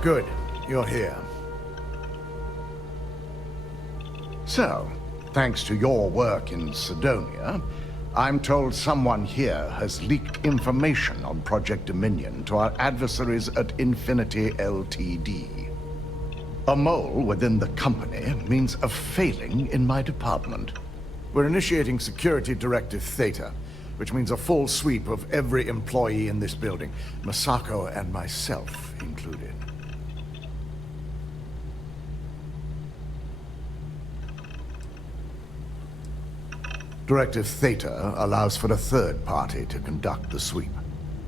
Good, you're here. So, thanks to your work in Cydonia, I'm told someone here has leaked information on Project Dominion to our adversaries at Infinity Ltd. A mole within the company means a failing in my department. We're initiating Security Directive Theta, which means a full sweep of every employee in this building, Masako and myself included. Directive Theta allows for a third party to conduct the sweep.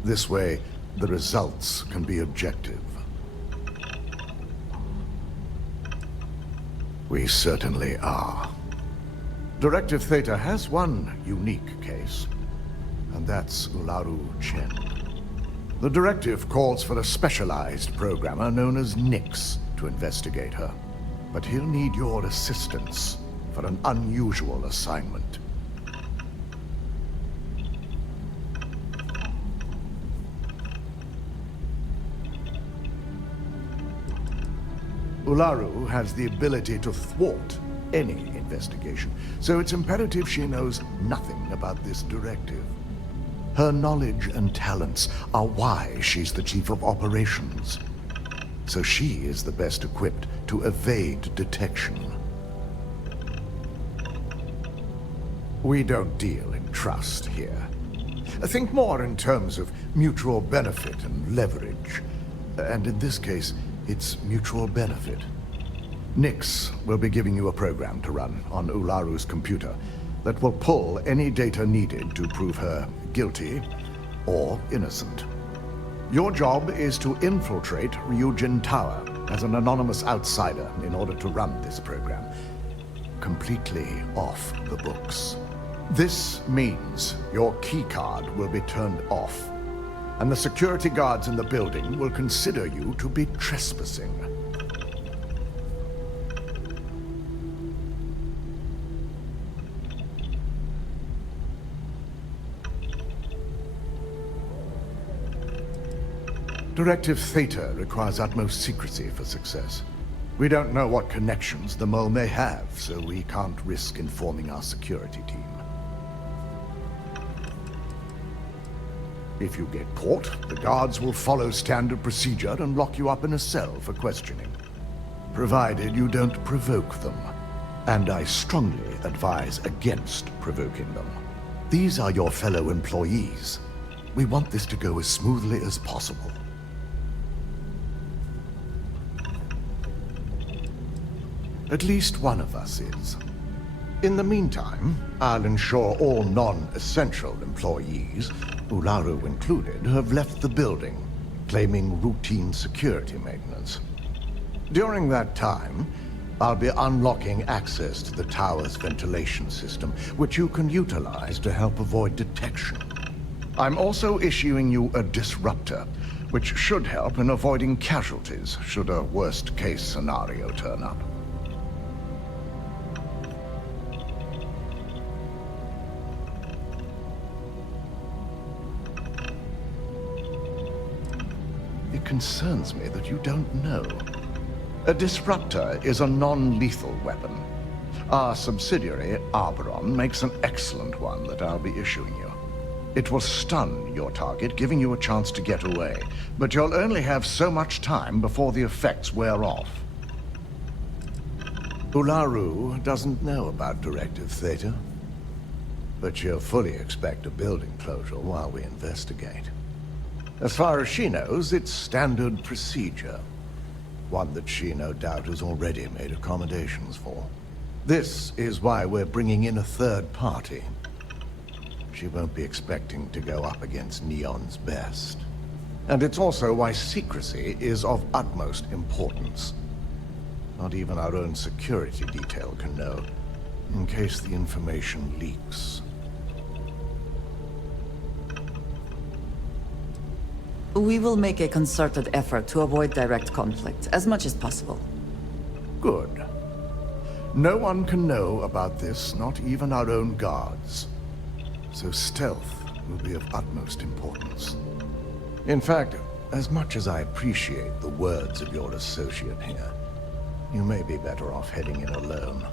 This way, the results can be objective. We certainly are. Directive Theta has one unique case, and that's Ularu Chen. The directive calls for a specialized programmer known as Nix to investigate her, but he'll need your assistance for an unusual assignment. Ularu has the ability to thwart any investigation, so it's imperative she knows nothing about this directive. Her knowledge and talents are why she's the Chief of Operations, so she is the best equipped to evade detection. We don't deal in trust here. Think more in terms of mutual benefit and leverage, and in this case, it's mutual benefit. Nix will be giving you a program to run on Ularu's computer that will pull any data needed to prove her guilty or innocent. Your job is to infiltrate Ryujin Tower as an anonymous outsider in order to run this program, completely off the books. This means your keycard will be turned off, and the security guards in the building will consider you to be trespassing. Directive Theta requires utmost secrecy for success. We don't know what connections the mole may have, so we can't risk informing our security team. If you get caught, the guards will follow standard procedure and lock you up in a cell for questioning, provided you don't provoke them. And I strongly advise against provoking them. These are your fellow employees. We want this to go as smoothly as possible. At least one of us is. In the meantime, I'll ensure all non-essential employees, Ularu included, have left the building, claiming routine security maintenance. During that time, I'll be unlocking access to the tower's ventilation system, which you can utilize to help avoid detection. I'm also issuing you a disruptor, which should help in avoiding casualties should a worst-case scenario turn up. It concerns me that you don't know. A disruptor is a non-lethal weapon. Our subsidiary, Arboron, makes an excellent one that I'll be issuing you. It will stun your target, giving you a chance to get away, but you'll only have so much time before the effects wear off. Ularu doesn't know about Directive Theta, but she'll fully expect a building closure while we investigate. As far as she knows, it's standard procedure. One that she no doubt has already made accommodations for. This is why we're bringing in a third party. She won't be expecting to go up against Neon's best. And it's also why secrecy is of utmost importance. Not even our own security detail can know, in case the information leaks. We will make a concerted effort to avoid direct conflict, as much as possible. Good. No one can know about this, not even our own guards. So stealth will be of utmost importance. In fact, as much as I appreciate the words of your associate here, you may be better off heading in alone.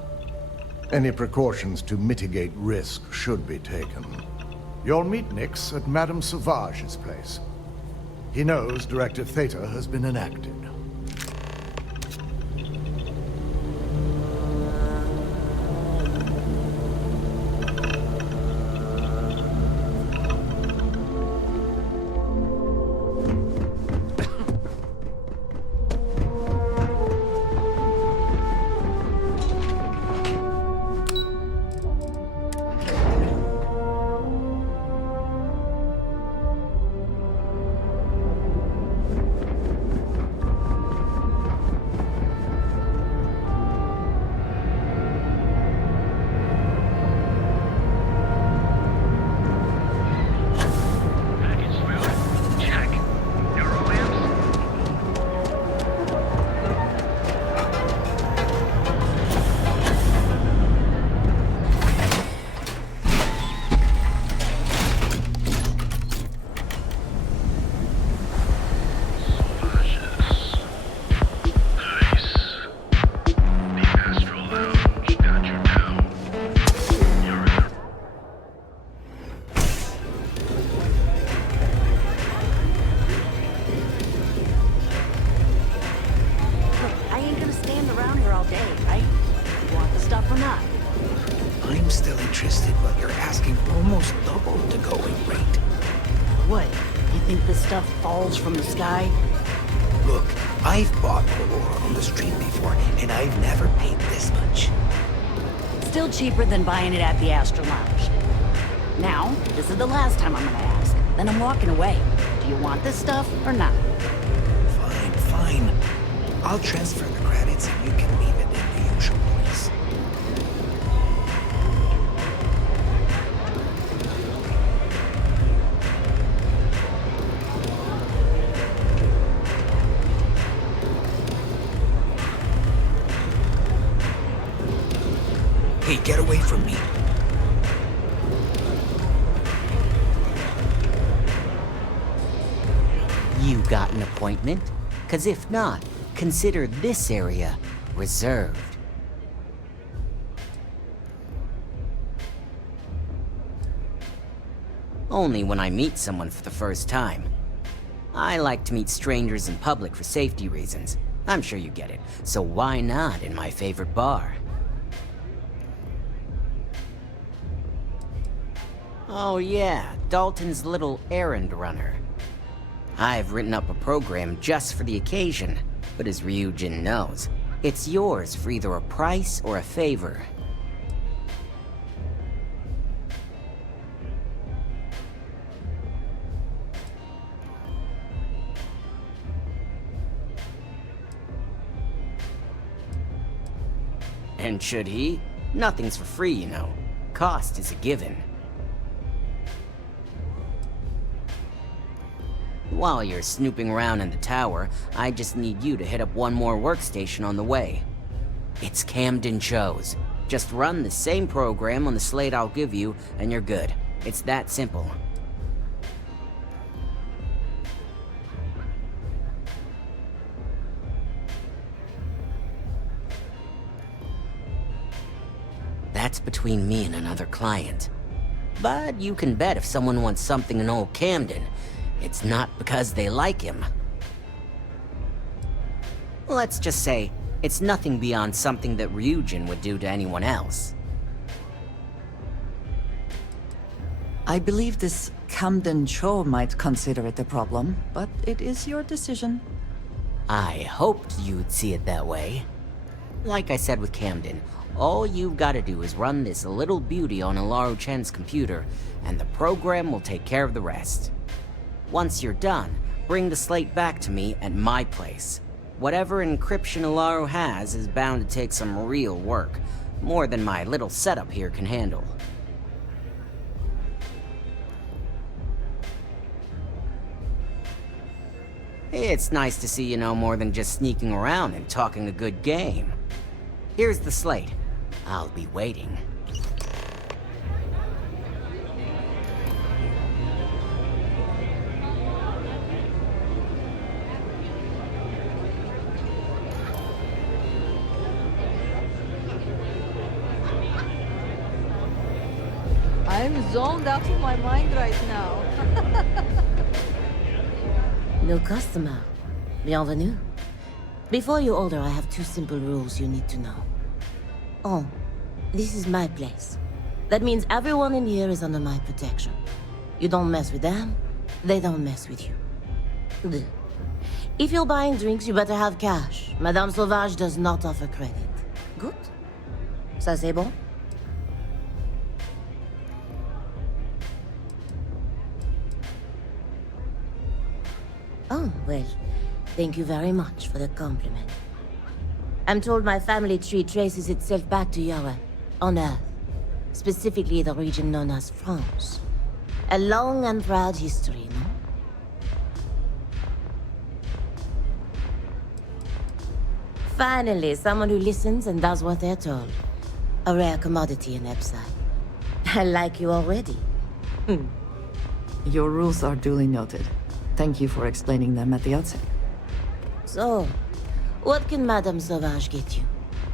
Any precautions to mitigate risk should be taken. You'll meet Nix at Madame Sauvage's place. He knows Directive Theta has been enacted. From the sky? Look, I've bought Aurora on the street before, and I've never paid this much. Still cheaper than buying it at the Astro Lounge. Now, this is the last time I'm gonna ask. Then I'm walking away. Do you want this stuff or not? Fine, fine. I'll transfer the credits and you can leave it in the usual place. Hey, get away from me. You got an appointment? 'Cause if not, consider this area reserved. Only when I meet someone for the first time. I like to meet strangers in public for safety reasons. I'm sure you get it. So why not in my favorite bar? Oh yeah, Dalton's little errand runner. I've written up a program just for the occasion, but as Ryujin knows, it's yours for either a price or a favor. And should he? Nothing's for free, you know. Cost is a given. While you're snooping around in the tower, I just need you to hit up one more workstation on the way. It's Camden Cho's. Just run the same program on the slate I'll give you, and you're good. It's that simple. That's between me and another client. But you can bet if someone wants something in old Camden, it's not because they like him. Let's just say, it's nothing beyond something that Ryujin would do to anyone else. I believe this Camden Cho might consider it a problem, but it is your decision. I hoped you'd see it that way. Like I said with Camden, all you've got to do is run this little beauty on Ilaru Chen's computer, and the program will take care of the rest. Once you're done, bring the slate back to me at my place. Whatever encryption Ilaru has is bound to take some real work, more than my little setup here can handle. It's nice to see you know more than just sneaking around and talking a good game. Here's the slate. I'll be waiting. I'm zoned out of my mind right now. New customer. Bienvenue. Before you order, I have 2 simple rules you need to know. Oh, this is my place. That means everyone in here is under my protection. You don't mess with them, they don't mess with you. Deux. If you're buying drinks, you better have cash. Madame Sauvage does not offer credit. Good? Ça c'est bon? Oh, well, thank you very much for the compliment. I'm told my family tree traces itself back to Yahweh, on Earth. Specifically the region known as France. A long and proud history, no? Finally, someone who listens and does what they're told. A rare commodity in Epside. I like you already. Your rules are duly noted. Thank you for explaining them at the outset. So, what can Madame Sauvage get you?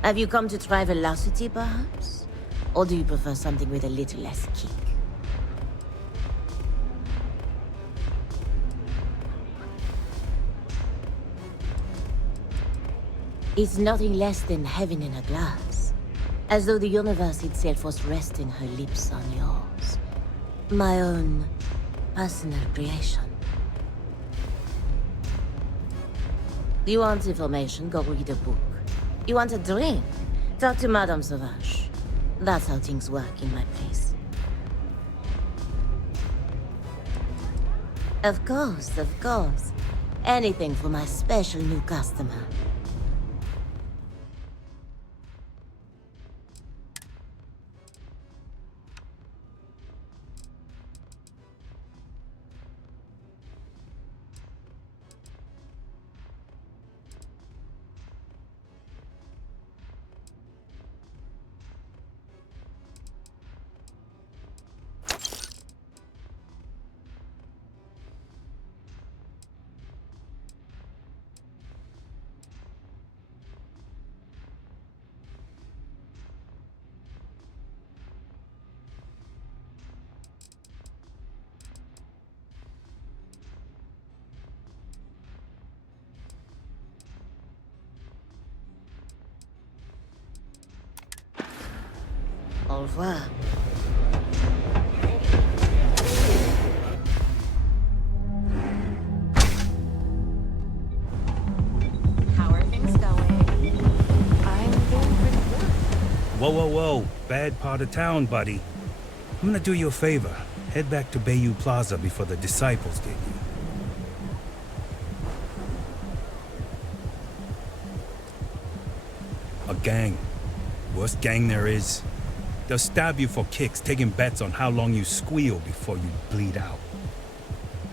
Have you come to try velocity, perhaps? Or do you prefer something with a little less kick? It's nothing less than heaven in a glass. As though the universe itself was resting her lips on yours. My own personal creation. You want information? Go read a book. You want a drink? Talk to Madame Sauvage. That's how things work in my place. Of course, of course. Anything for my special new customer. Au revoir. How are things going? I'm doing pretty good. Whoa, whoa, whoa. Bad part of town, buddy. I'm gonna do you a favor. Head back to Bayou Plaza before the disciples get you. A gang. Worst gang there is. They'll stab you for kicks, taking bets on how long you squeal before you bleed out.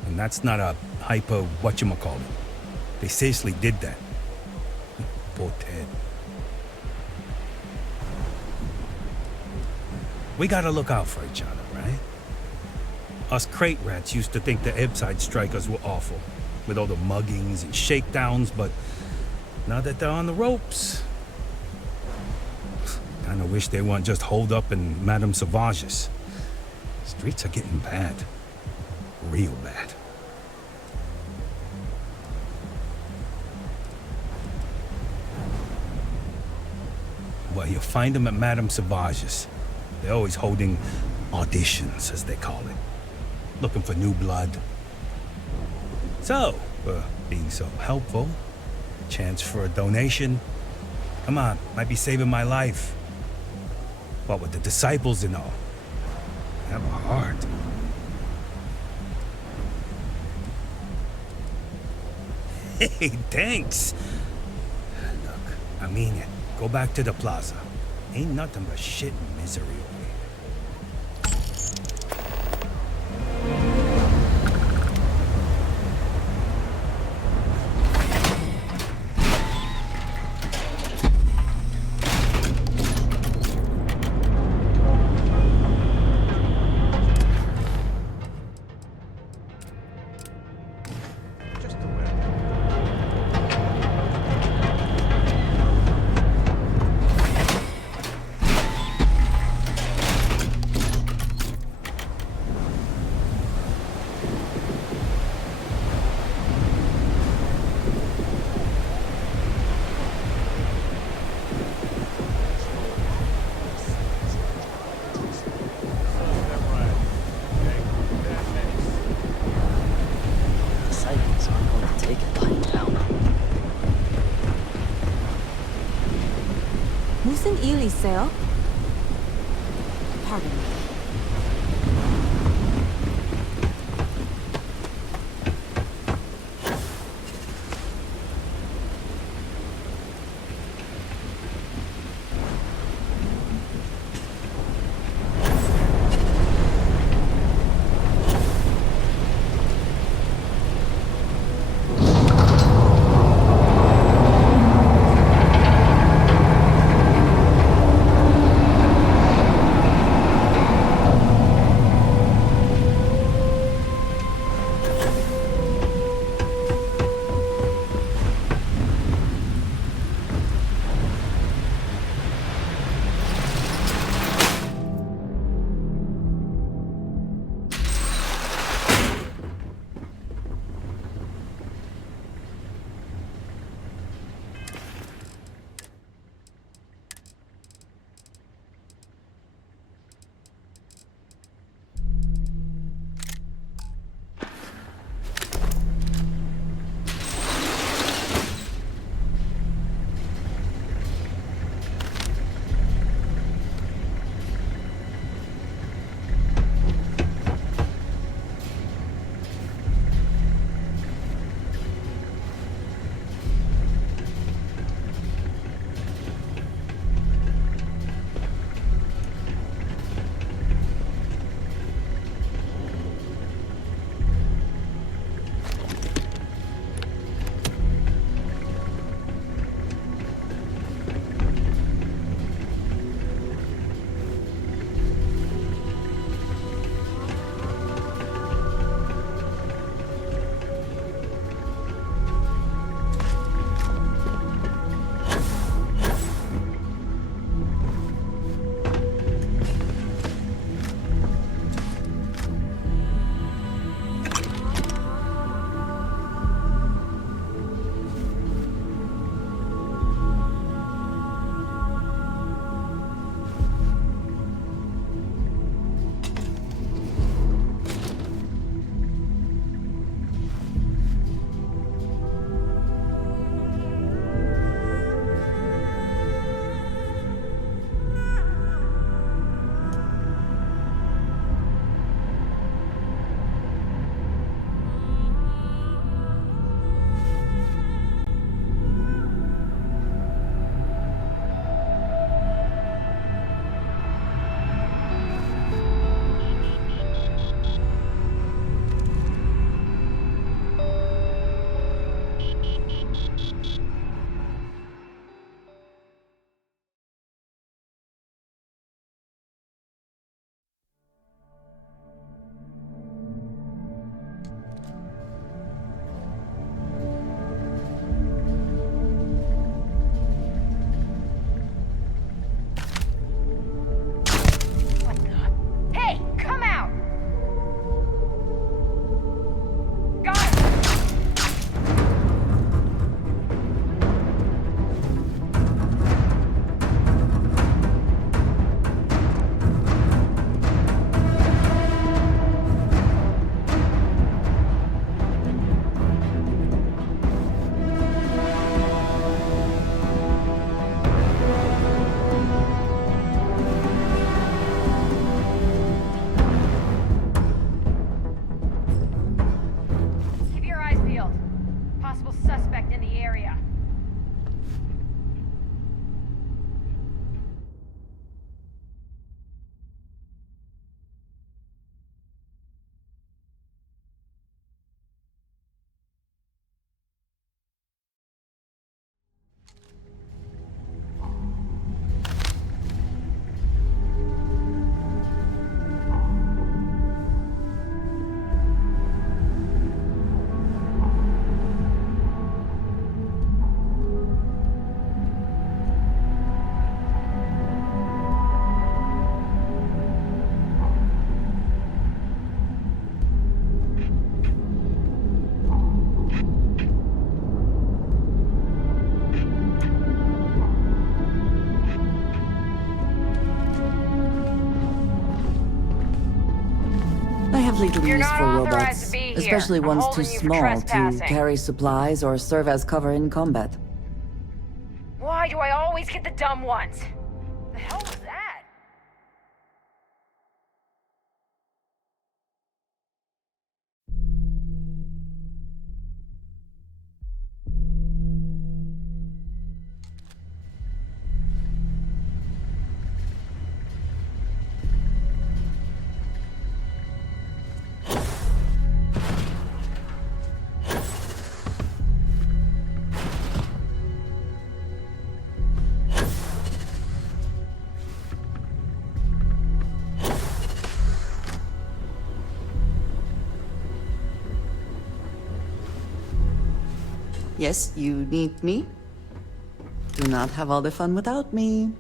And that's not a hyper whatchamacallit. They seriously did that. Poor Ted. We gotta look out for each other, right? Us crate rats used to think the Epside strikers were awful, with all the muggings and shakedowns, but now that they're on the ropes, kinda wish they weren't just holed up in Madame Sauvage's. Streets are getting bad. Real bad. Well, you'll find them at Madame Sauvage's. They're always holding auditions, as they call it. Looking for new blood. So, being so helpful, chance for a donation. Come on, might be saving my life. What with the disciples and all. Have a heart. Hey, thanks. Look, I mean it. Go back to the plaza. Ain't nothing but shit and misery over here. 무슨 일 있어요? Pardon me. have little You're use not for authorized robots, to be here. especially I'm ones too holding you for small to trespassing. carry supplies or serve as cover in combat. Why do I always get the dumb ones? The hell was that? Yes, you need me. Do not have all the fun without me.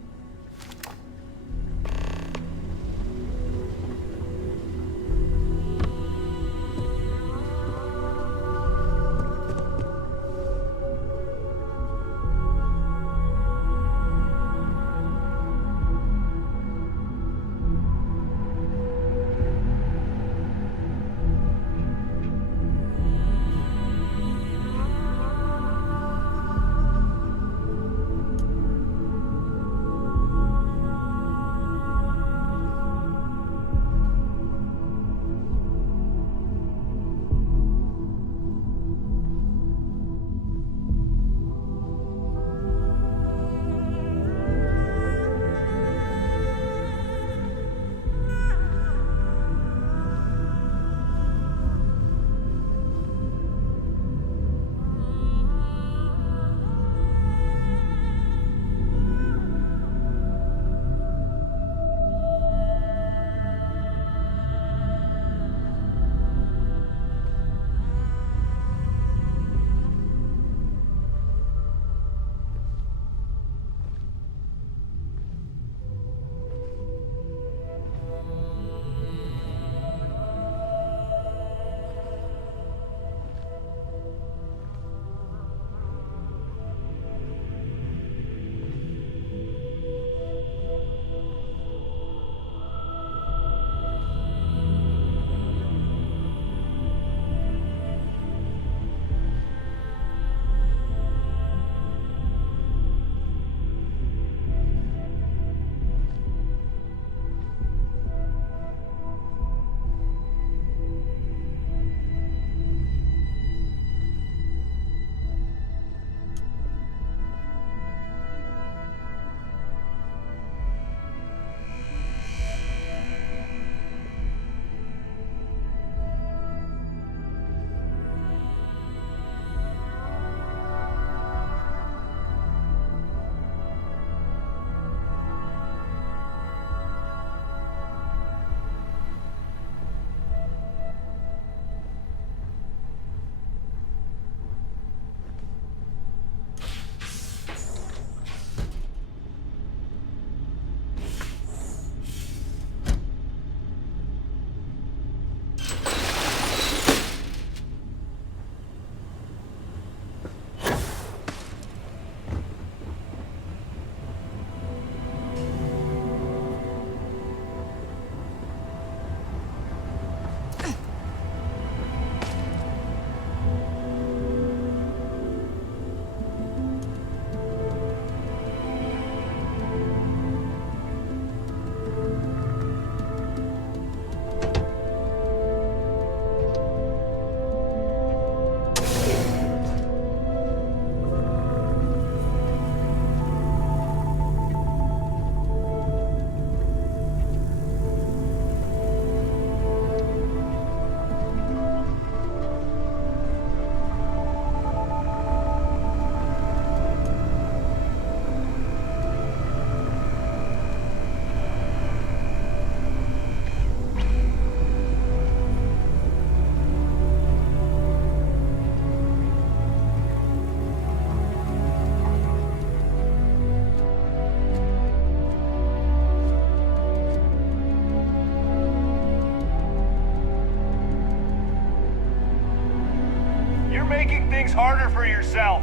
making things harder for yourself.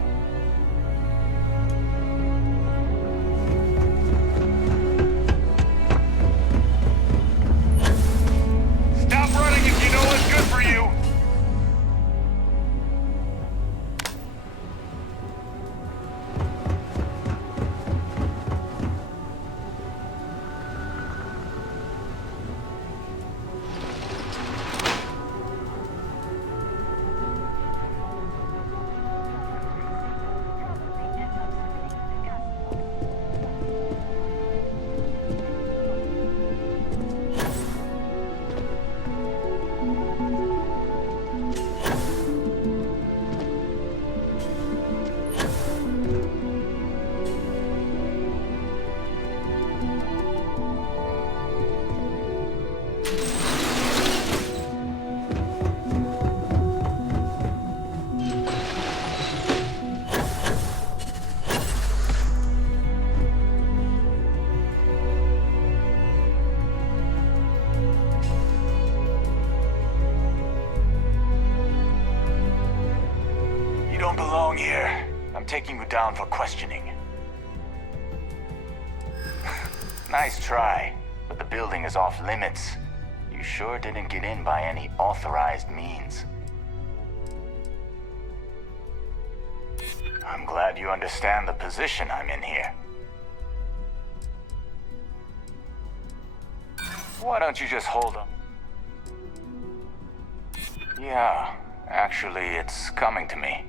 Stop running if you know what's good for you. I'm taking you down for questioning. Nice try, but the building is off limits. You sure didn't get in by any authorized means. I'm glad you understand the position I'm in here. Why don't you just hold up? Yeah, actually, it's coming to me.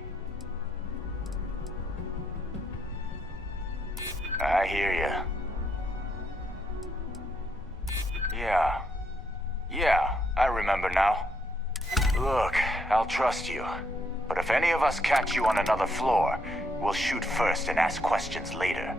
I hear ya. Yeah, I remember now. Look, I'll trust you. But if any of us catch you on another floor, we'll shoot first and ask questions later.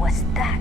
was that?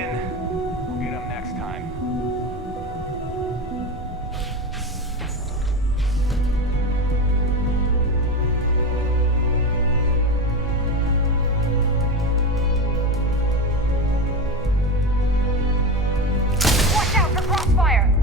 Ryujin. We'll get him next time. Watch out for crossfire!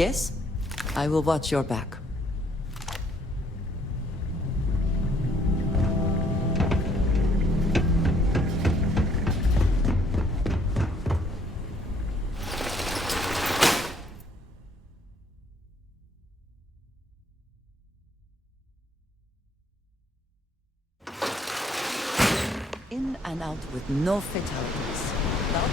Yes? I will watch your back. In and out with no fatalities. Wow.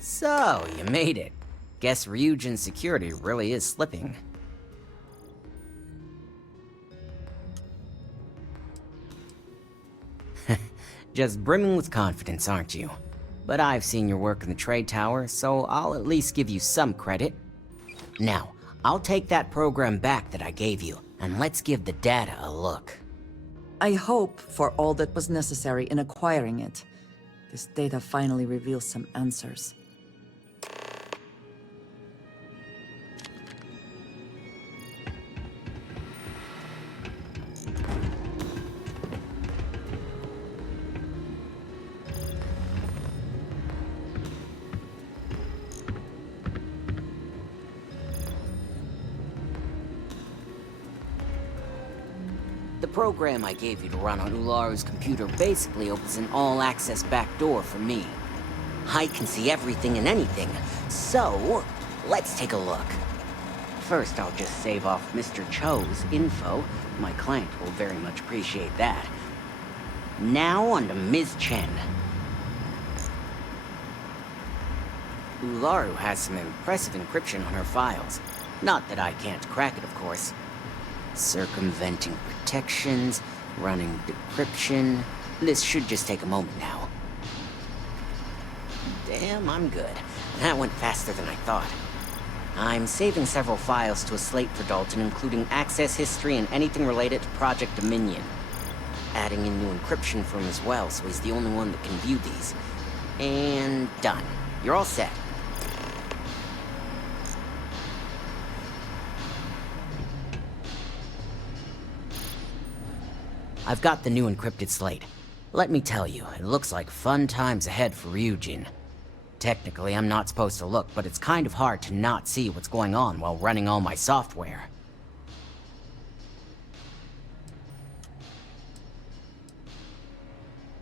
So, you made it. Guess Ryujin's security really is slipping. Just brimming with confidence, aren't you? But I've seen your work in the trade tower, so I'll at least give you some credit. Now, I'll take that program back that I gave you, and let's give the data a look. I hope for all that was necessary in acquiring it. This data finally reveals some answers. The program I gave you to run on Ularu's computer basically opens an all-access backdoor for me. I can see everything and anything, so let's take a look. First, I'll just save off Mr. Cho's info. My client will very much appreciate that. Now on to Ms. Chen. Ularu has some impressive encryption on her files. Not that I can't crack it, of course. Circumventing protections, running decryption. This should just take a moment now. Damn, I'm good. That went faster than I thought. I'm saving several files to a slate for Dalton, including access history and anything related to Project Dominion. Adding in new encryption for him as well, so he's the only one that can view these. And done. You're all set. I've got the new encrypted slate. Let me tell you, it looks like fun times ahead for Ryujin. Technically, I'm not supposed to look, but it's kind of hard to not see what's going on while running all my software.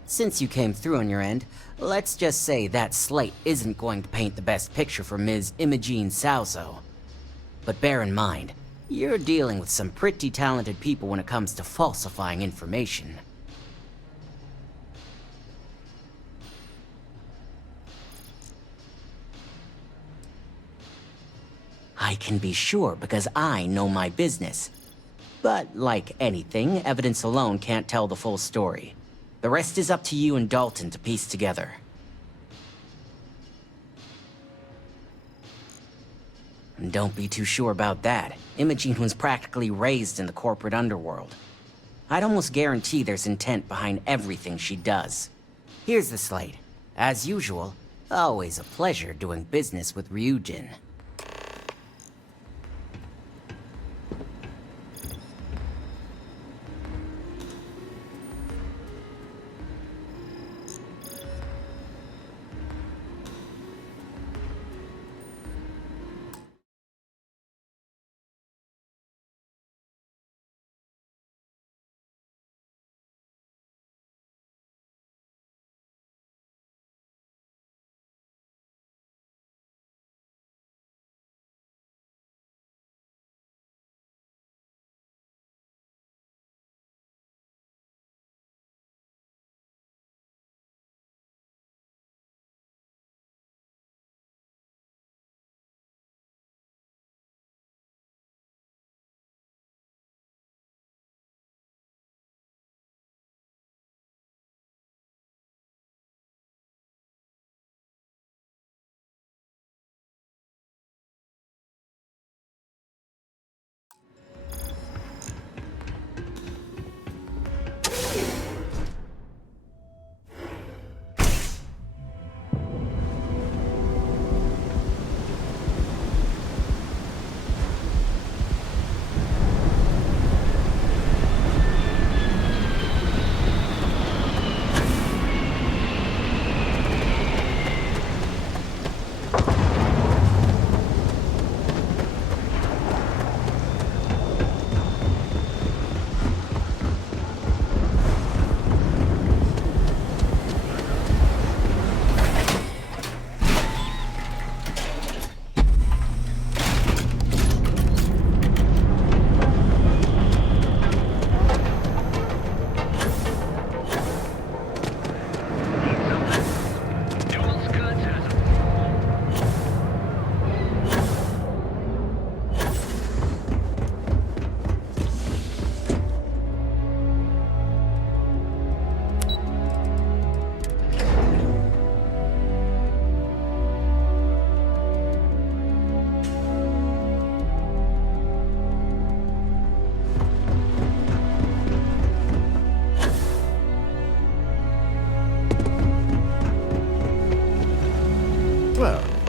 Since you came through on your end, let's just say that slate isn't going to paint the best picture for Ms. Imogene Salzo. But bear in mind, you're dealing with some pretty talented people when it comes to falsifying information. I can be sure because I know my business. But like anything, evidence alone can't tell the full story. The rest is up to you and Dalton to piece together. And don't be too sure about that. Imogene was practically raised in the corporate underworld. I'd almost guarantee there's intent behind everything she does. Here's the slate. As usual, always a pleasure doing business with Ryujin.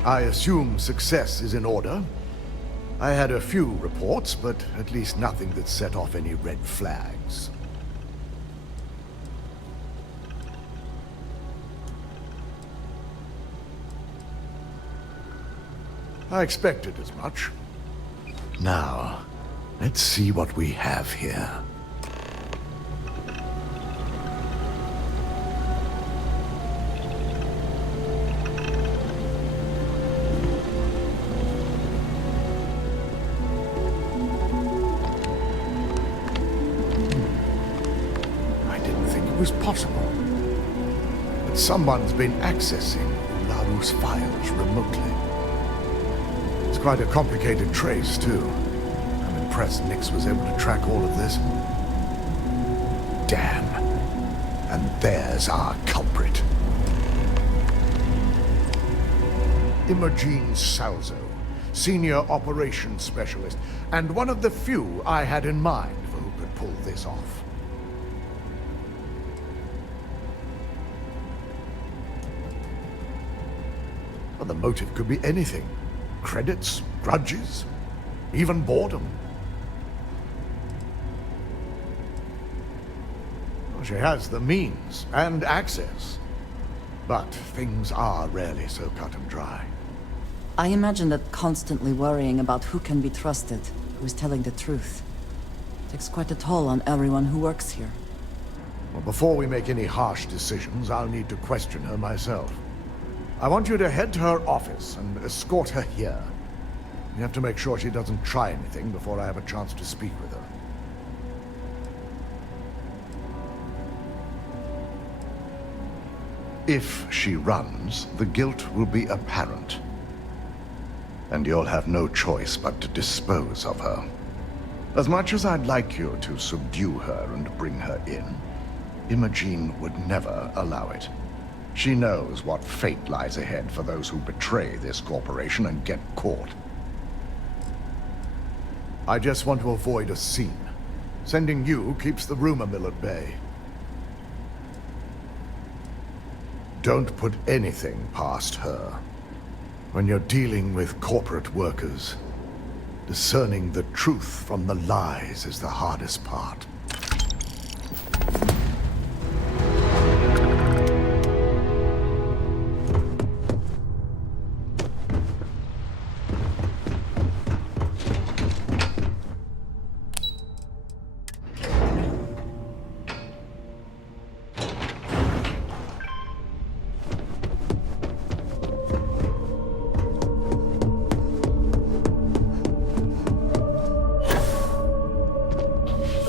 I assume success is in order. I had a few reports, but at least nothing that set off any red flags. I expected as much. Now, let's see what we have here. I didn't think it was possible. But someone's been accessing Ularu's files remotely. It's quite a complicated trace, too. I'm impressed Nix was able to track all of this. Damn. And there's our culprit. Imogene Salzo, Senior Operations Specialist, and one of the few I had in mind for who could pull this off. Well, the motive could be anything. Credits, grudges, even boredom. Well, she has the means and access, but things are rarely so cut and dry. I imagine that constantly worrying about who can be trusted, who is telling the truth, takes quite a toll on everyone who works here. Well, before we make any harsh decisions, I'll need to question her myself. I want you to head to her office and escort her here. You have to make sure she doesn't try anything before I have a chance to speak with her. If she runs, the guilt will be apparent. And you'll have no choice but to dispose of her. As much as I'd like you to subdue her and bring her in, Imogene would never allow it. She knows what fate lies ahead for those who betray this corporation and get caught. I just want to avoid a scene. Sending you keeps the rumor mill at bay. Don't put anything past her. When you're dealing with corporate workers, discerning the truth from the lies is the hardest part.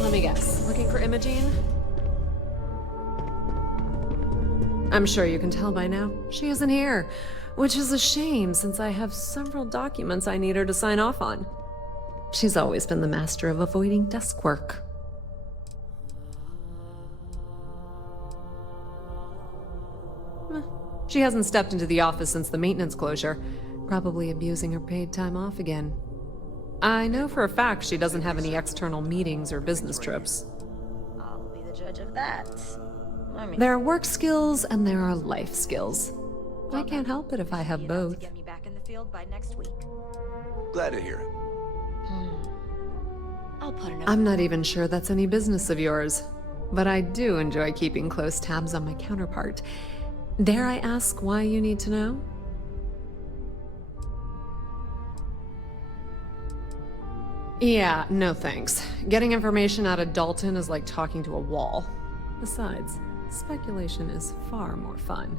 Let me guess. Looking for Imogene? I'm sure you can tell by now. She isn't here, which is a shame since I have several documents I need her to sign off on. She's always been the master of avoiding desk work. She hasn't stepped into the office since the maintenance closure, probably abusing her paid time off again. I know for a fact she doesn't have any external meetings or business trips. I'll be the judge of that. There are work skills and there are life skills. I can't help it if I have both. Get me back in the field by next week. Glad to hear it. I'll put an I'm not even sure that's any business of yours, but I do enjoy keeping close tabs on my counterpart. Dare I ask why you need to know? Yeah, no thanks. Getting information out of Dalton is like talking to a wall. Besides, speculation is far more fun.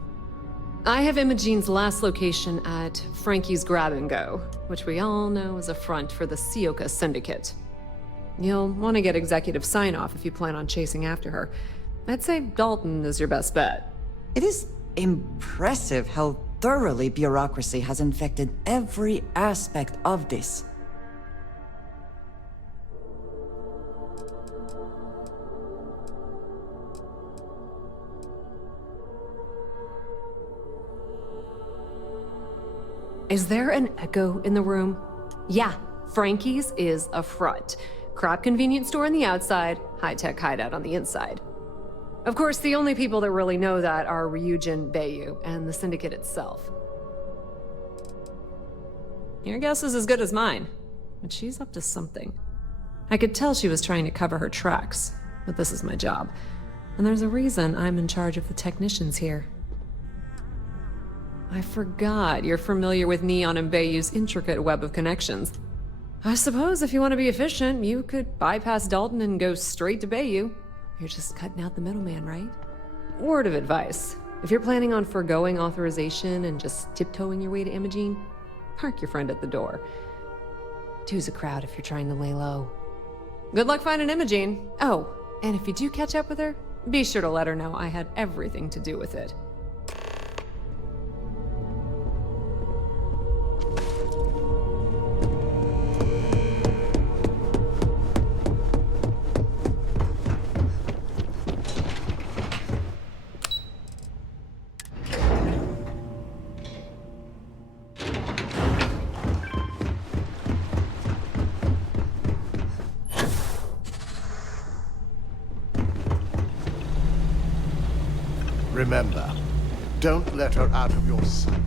I have Imogene's last location at Frankie's Grab and Go, which we all know is a front for the Sioka Syndicate. You'll want to get executive sign-off if you plan on chasing after her. I'd say Dalton is your best bet. It is impressive how thoroughly bureaucracy has infected every aspect of this. Is there an echo in the room? Yeah, Frankie's is a front. Crap convenience store on the outside, high-tech hideout on the inside. Of course, the only people that really know that are Ryujin, Bayu, and the Syndicate itself. Your guess is as good as mine. But she's up to something. I could tell she was trying to cover her tracks, but this is my job. And there's a reason I'm in charge of the technicians here. I forgot you're familiar with Neon and Bayou's intricate web of connections. I suppose if you want to be efficient, you could bypass Dalton and go straight to Bayou. You're just cutting out the middleman, right? Word of advice. If you're planning on forgoing authorization and just tiptoeing your way to Imogene, park your friend at the door. Two's a crowd if you're trying to lay low. Good luck finding Imogene. Oh, and if you do catch up with her, be sure to let her know I had everything to do with it. Remember, don't let her out of your sight.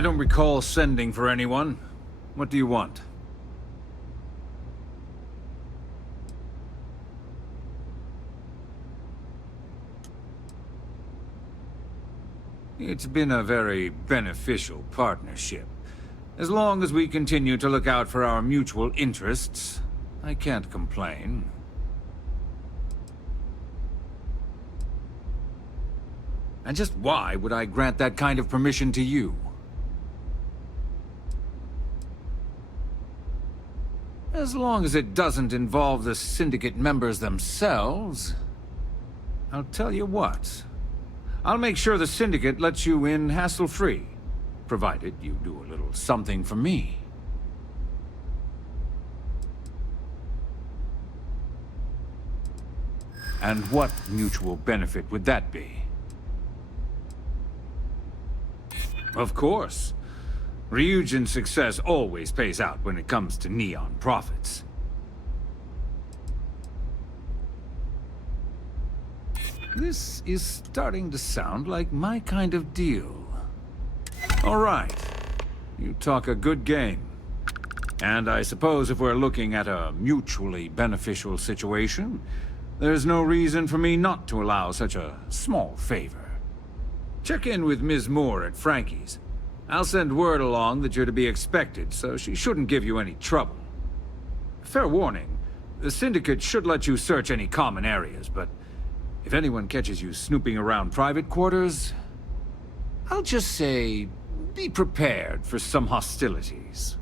I don't recall sending for anyone. What do you want? It's been a very beneficial partnership. As long as we continue to look out for our mutual interests, I can't complain. And just why would I grant that kind of permission to you? As long as it doesn't involve the Syndicate members themselves, I'll tell you what. I'll make sure the Syndicate lets you in hassle-free, provided you do a little something for me. And what mutual benefit would that be? Of course. Ryujin's success always pays out when it comes to Neon profits. This is starting to sound like my kind of deal. All right. You talk a good game. And I suppose if we're looking at a mutually beneficial situation, there's no reason for me not to allow such a small favor. Check in with Ms. Moore at Frankie's. I'll send word along that you're to be expected, so she shouldn't give you any trouble. Fair warning, the Syndicate should let you search any common areas, but if anyone catches you snooping around private quarters, I'll just say, be prepared for some hostilities.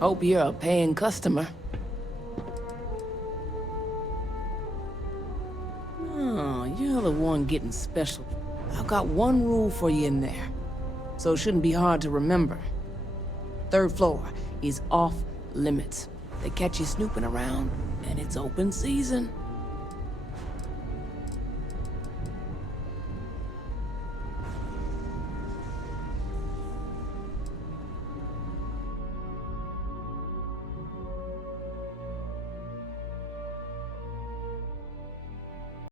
Hope you're a paying customer. Oh, you're the one getting special. I've got one rule for you in there, so it shouldn't be hard to remember. 3rd floor is off limits. They catch you snooping around, and it's open season.